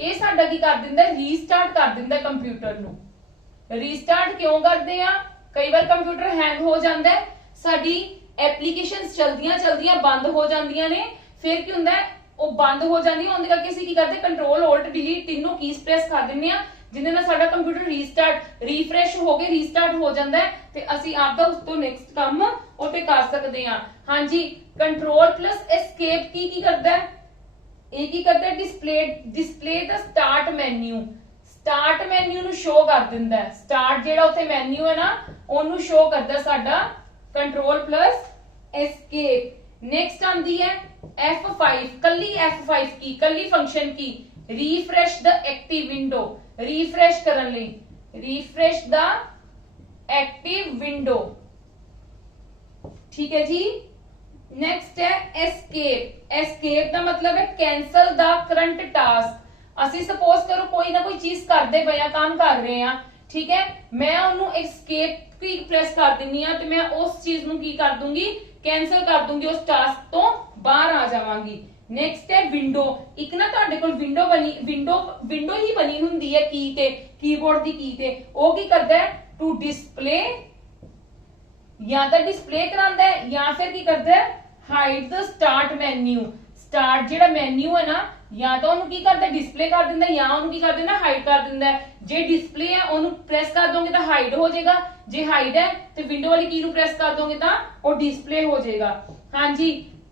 ਇਹ ਸਾਡਾ ਕੀ ਕਰ ਦਿੰਦਾ ਰੀਸਟਾਰਟ ਕਰ ਦਿੰਦਾ ਕੰਪਿਊਟਰ ਨੂੰ। ਰੀਸਟਾਰਟ ਕਿਉਂ ਕਰਦੇ ਆ ਕਈ ਵਾਰ ਕੰਪਿਊਟਰ ਹੈਂਗ ਹੋ ਜਾਂਦਾ ਹੈ ਸਾਡੀ ਐਪਲੀਕੇਸ਼ਨਸ ਚਲਦੀਆਂ ਬੰਦ ਹੋ ਜਾਂਦੀਆਂ ਨੇ ਫਿਰ ਕੀ ਹੁੰਦਾ ਉਹ ਬੰਦ ਹੋ ਜਾਂਦੀ ਹੈ ਉਹਦੇ ਕਰਕੇ ਅਸੀਂ ਕੀ ਕਰਦੇ ਕੰਟਰੋਲ Alt ਡਿਲੀਟ ਤਿੰਨੋਂ ਕੀਜ਼ ਪ੍ਰੈਸ ਕਰ ਦਿੰਦੇ ਆ ਜਿੰਦੇ ਨਾਲ ਸਾਡਾ ਕੰਪਿਊਟਰ ਰੀਸਟਾਰਟ ਰੀਫਰੈਸ਼ ਹੋ ਕੇ ਰੀਸਟਾਰਟ ਹੋ ਜਾਂਦਾ ਹੈ ਤੇ ਅਸੀਂ ਆਪਦਾ ਉਸ ਤੋਂ ਨੈਕਸਟ ਕੰਮ ਉਹ ਤੇ ਕਰ ਸਕਦੇ ਆ। ਹਾਂਜੀ ਕੰਟਰੋਲ ਪਲਸ ਐਸਕੇਪ ਕੀ ਕਰਦਾ ਹੈ ਇਹ ਕੀ ਕਰਦਾ ਹੈ ਡਿਸਪਲੇ ਦਾ ਸਟਾਰਟ ਮੈਨੂ ਨੂੰ ਸ਼ੋ ਕਰ ਦਿੰਦਾ ਹੈ। ਸਟਾਰਟ ਜਿਹੜਾ ਉੱਥੇ ਮੈਨੂ ਹੈ ਨਾ ਉਹਨੂੰ ਸ਼ੋ ਕਰਦਾ ਸਾਡਾ ਕੰਟਰੋਲ ਪਲਸ ਐਸਕੇਪ। नेक्स्ट आंदी है F5 कली F5 की कली फंक्शन की refresh the active window. Refresh करन लई रिफ्रेश द एक्टिव विंडो। ठीक है जी। नेक्स्ट है एस्केप। एस्केप का मतलब है कैंसल द करंट टास्क। ਅਸੀਂ सपोज करो कोई ना कोई चीज करते पे काम कर रहे हैं ठीक है मैं ਉਹਨੂੰ एस्केप की प्रेस कर दिन्नी आ ते मैं उस चीज ਨੂੰ ਕੀ ਕਰ ਦੂੰਗੀ कैंसल कर दूंगी उस टास्क तो बाहर आ जावांगी। नेक्स्ट है विंडो। एक ना ਤੁਹਾਡੇ ਕੋਲ विंडो ही बनी ਹੁੰਦੀ ਹੈ की ਤੇ कीबोर्ड ਦੀ की ਤੇ ਉਹ ਕੀ ਕਰਦਾ ਹੈ टू डिस्प्ले या तो डिस्प्ले करांदा है या फिर की करदा है hide the start menu. Start ਜਿਹੜਾ मेन्यू है ना या तो ਉਹਨੂੰ ਕੀ ਕਰਦਾ डिस्प्ले कर ਦਿੰਦਾ ਜਾਂ ਉਹਨੂੰ ਕੀ ਕਰ ਦਿੰਦਾ ਹਾਈਡ ਕਰ ਦਿੰਦਾ। ਜੇ डिस्प्ले है ਉਹਨੂੰ प्रेस कर दोगे तो हाइड हो जाएगा जे हाइड है तो विंडो वाली की ਨੂੰ प्रेस कर दोगे तो वो डिस्प्ले हो जाएगा। हाँ जी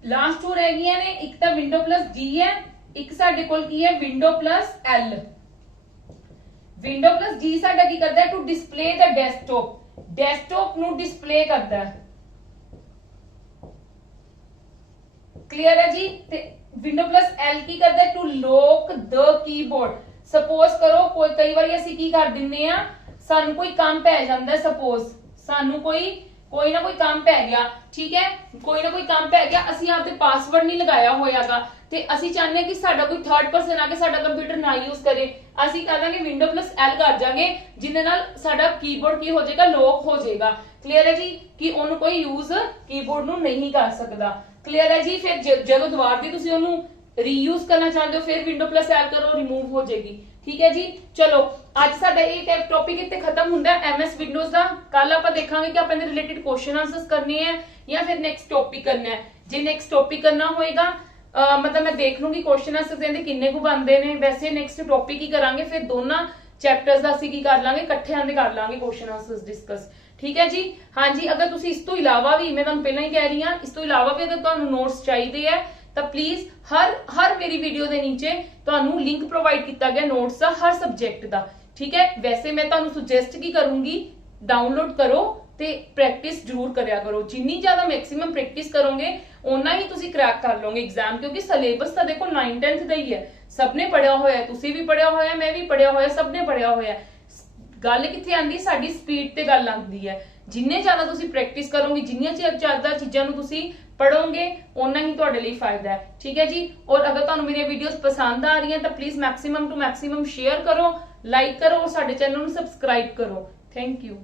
लास्ट टू रह गई ने एक तो विंडो प्लस G है एक साडे कोल की है window plus L। Window plus G साडा की करता है टू डिस्प्ले द डेस्कटॉप ਨੂੰ डिस्प्ले करता है। क्लियर है जी। ते विंडो प्लस L की करता है to lock the keyboard. Suppose करो कोई कई बार ਅਸੀਂ ਕੀ ਕਰ ਦਿੰਨੇ ਆ ਸਾਨੂੰ ਕੋਈ ਕੰਮ ਪੈ ਜਾਂਦਾ सपोज ਸਾਨੂੰ कोई ना कोई काम पै गया ठीक है कोई ना कोई काम पै गया ਅਸੀਂ ਆਪਦੇ ਪਾਸਵਰਡ नहीं लगाया होयागा ਤੇ ਅਸੀਂ ਚਾਹੁੰਦੇ ਹਾਂ ਕਿ ਸਾਡਾ ਕੋਈ ਥਰਡ ਪਰਸਨ ਆ ਕੇ ਸਾਡਾ ਕੰਪਿਊਟਰ ਨਾ ਯੂਜ਼ ਕਰੇ। ਅਸੀਂ ਕਹਾਂਗੇ ਵਿੰਡੋ ਪਲੱਸ ਐਲ ਕਰ ਜਾਾਂਗੇ, ਜਿਹਦੇ ਨਾਲ ਸਾਡਾ ਕੀਬੋਰਡ ਕੀ ਹੋ ਜਾਏਗਾ, ਲੌਕ ਹੋ ਜਾਏਗਾ। ਕਲੀਅਰ ਹੈ ਜੀ ਕਿ ਉਹਨੂੰ ਕੋਈ ਯੂਜ਼ ਕੀਬੋਰਡ ਨੂੰ ਨਹੀਂ ਕਰ ਸਕਦਾ। ਕਲੀਅਰ ਹੈ ਜੀ। ਫਿਰ ਜਦੋਂ ਦੁਬਾਰਾ ਦੀ ਤੁਸੀਂ ਉਹਨੂੰ ਰੀਯੂਜ਼ ਕਰਨਾ ਚਾਹੁੰਦੇ ਹੋ ਫਿਰ ਵਿੰਡੋ ਪਲੱਸ ਐਲ ਕਰੋ, ਰਿਮੂਵ ਹੋ ਜਾਏਗੀ। ਠੀਕ ਹੈ ਜੀ। ਚਲੋ ਅੱਜ ਸਾਡਾ ਇਹ ਟੌਪਿਕ ਇੱਥੇ ਖਤਮ ਹੁੰਦਾ ਹੈ MS ਵਿੰਡੋਜ਼ ਦਾ। ਕੱਲ ਆਪਾਂ ਦੇਖਾਂਗੇ ਕਿ ਆਪਾਂ ਇਹਦੇ ਰਿਲੇਟਡ ਕੁਐਸਚਨ ਆਨਸਰਸ ਕਰਨੇ ਹੈ ਜਾਂ ਫਿਰ ਨੈਕਸਟ ਟੌਪਿਕ ਕਰਨਾ ਹੈ। ਜੇ ਨੈਕਸਟ ਟੌਪਿਕ ਕਰਨਾ ਹੋਏਗਾ मतलब मैं देख लूंगी क्वेश्चन आंसर देंदे किन्ने को बनते ने। वैसे नेक्स्ट टॉपिक ही करांगे, फिर दोनों चैप्टर्स का ਅਸੀਂ ਕੀ ਕਰ ਲਾਂਗੇ, ਇਕੱਠੇ ਆਂਦੇ ਕਰ ਲਾਂਗੇ क्वेश्चन आंसर्स डिस्कस। ठीक है जी। हाँ जी, अगर ਤੁਸੀਂ ਇਸ ਤੋਂ ਇਲਾਵਾ ਵੀ, मैं ਤੁਹਾਨੂੰ ਪਹਿਲਾਂ ਹੀ ਕਹਿ ਰਹੀ ਹਾਂ, ਇਸ ਤੋਂ ਇਲਾਵਾ ਵੀ ਅਗਰ ਤੁਹਾਨੂੰ ਨੋਟਸ ਚਾਹੀਦੇ ਹੈ ਤਾਂ ਪਲੀਜ਼ ਹਰ ਮੇਰੀ ਵੀਡੀਓ ਦੇ ਨੀਚੇ ਤੁਹਾਨੂੰ ਲਿੰਕ ਪ੍ਰੋਵਾਈਡ ਕੀਤਾ ਗਿਆ ਨੋਟਸ ਦਾ ਹਰ ਸਬਜੈਕਟ ਦਾ। ਠੀਕ ਹੈ। ਵੈਸੇ ਮੈਂ ਤੁਹਾਨੂੰ ਸੁਜੈਸਟ ਕੀ ਕਰੂੰਗੀ, डाउनलोड करो ਤੇ ਪ੍ਰੈਕਟਿਸ ਜ਼ਰੂਰ ਕਰਿਆ ਕਰੋ। ਜਿੰਨੀ ਜ਼ਿਆਦਾ ਮੈਕਸਿਮਮ ਪ੍ਰੈਕਟਿਸ ਕਰੋਗੇ ਉਨਾ ਹੀ ਤੁਸੀਂ ਕ੍ਰੈਕ ਕਰ ਲਓਗੇ ਐਗਜ਼ਾਮ, ਕਿਉਂਕਿ ਸਿਲੇਬਸ ਤਾਂ ਦੇਖੋ 9 10th ਦਾ ਹੀ ਹੈ। ਸਭ ਨੇ ਪੜਿਆ ਹੋਇਆ, ਤੁਸੀਂ ਵੀ ਪੜਿਆ ਹੋਇਆ, ਮੈਂ ਵੀ ਪੜਿਆ ਹੋਇਆ, ਸਭ ਨੇ ਪੜਿਆ ਹੋਇਆ। ਗੱਲ ਕਿੱਥੇ ਆਂਦੀ, ਸਾਡੀ ਸਪੀਡ ਤੇ ਗੱਲ ਆਂਦੀ ਹੈ। ਜਿੰਨੇ ਜ਼ਿਆਦਾ ਤੁਸੀਂ ਪ੍ਰੈਕਟਿਸ ਕਰੋਗੇ, ਜਿੰਨੀਆਂ ਜ਼ਿਆਦਾ ਚੀਜ਼ਾਂ ਨੂੰ ਤੁਸੀਂ ਪੜੋਗੇ ਉਨਾ ਹੀ ਤੁਹਾਡੇ ਲਈ ਫਾਇਦਾ ਹੈ। ਠੀਕ ਹੈ ਜੀ। ਔਰ ਅਗਰ ਤੁਹਾਨੂੰ ਮੇਰੀਆਂ ਵੀਡੀਓਜ਼ ਪਸੰਦ ਆ ਰਹੀਆਂ ਤਾਂ please maximum to maximum share ਕਰੋ, ਲਾਈਕ ਕਰੋ, ਸਾਡੇ ਚੈਨਲ ਨੂੰ ਸਬਸਕ੍ਰਾਈਬ ਕਰੋ। Thank you.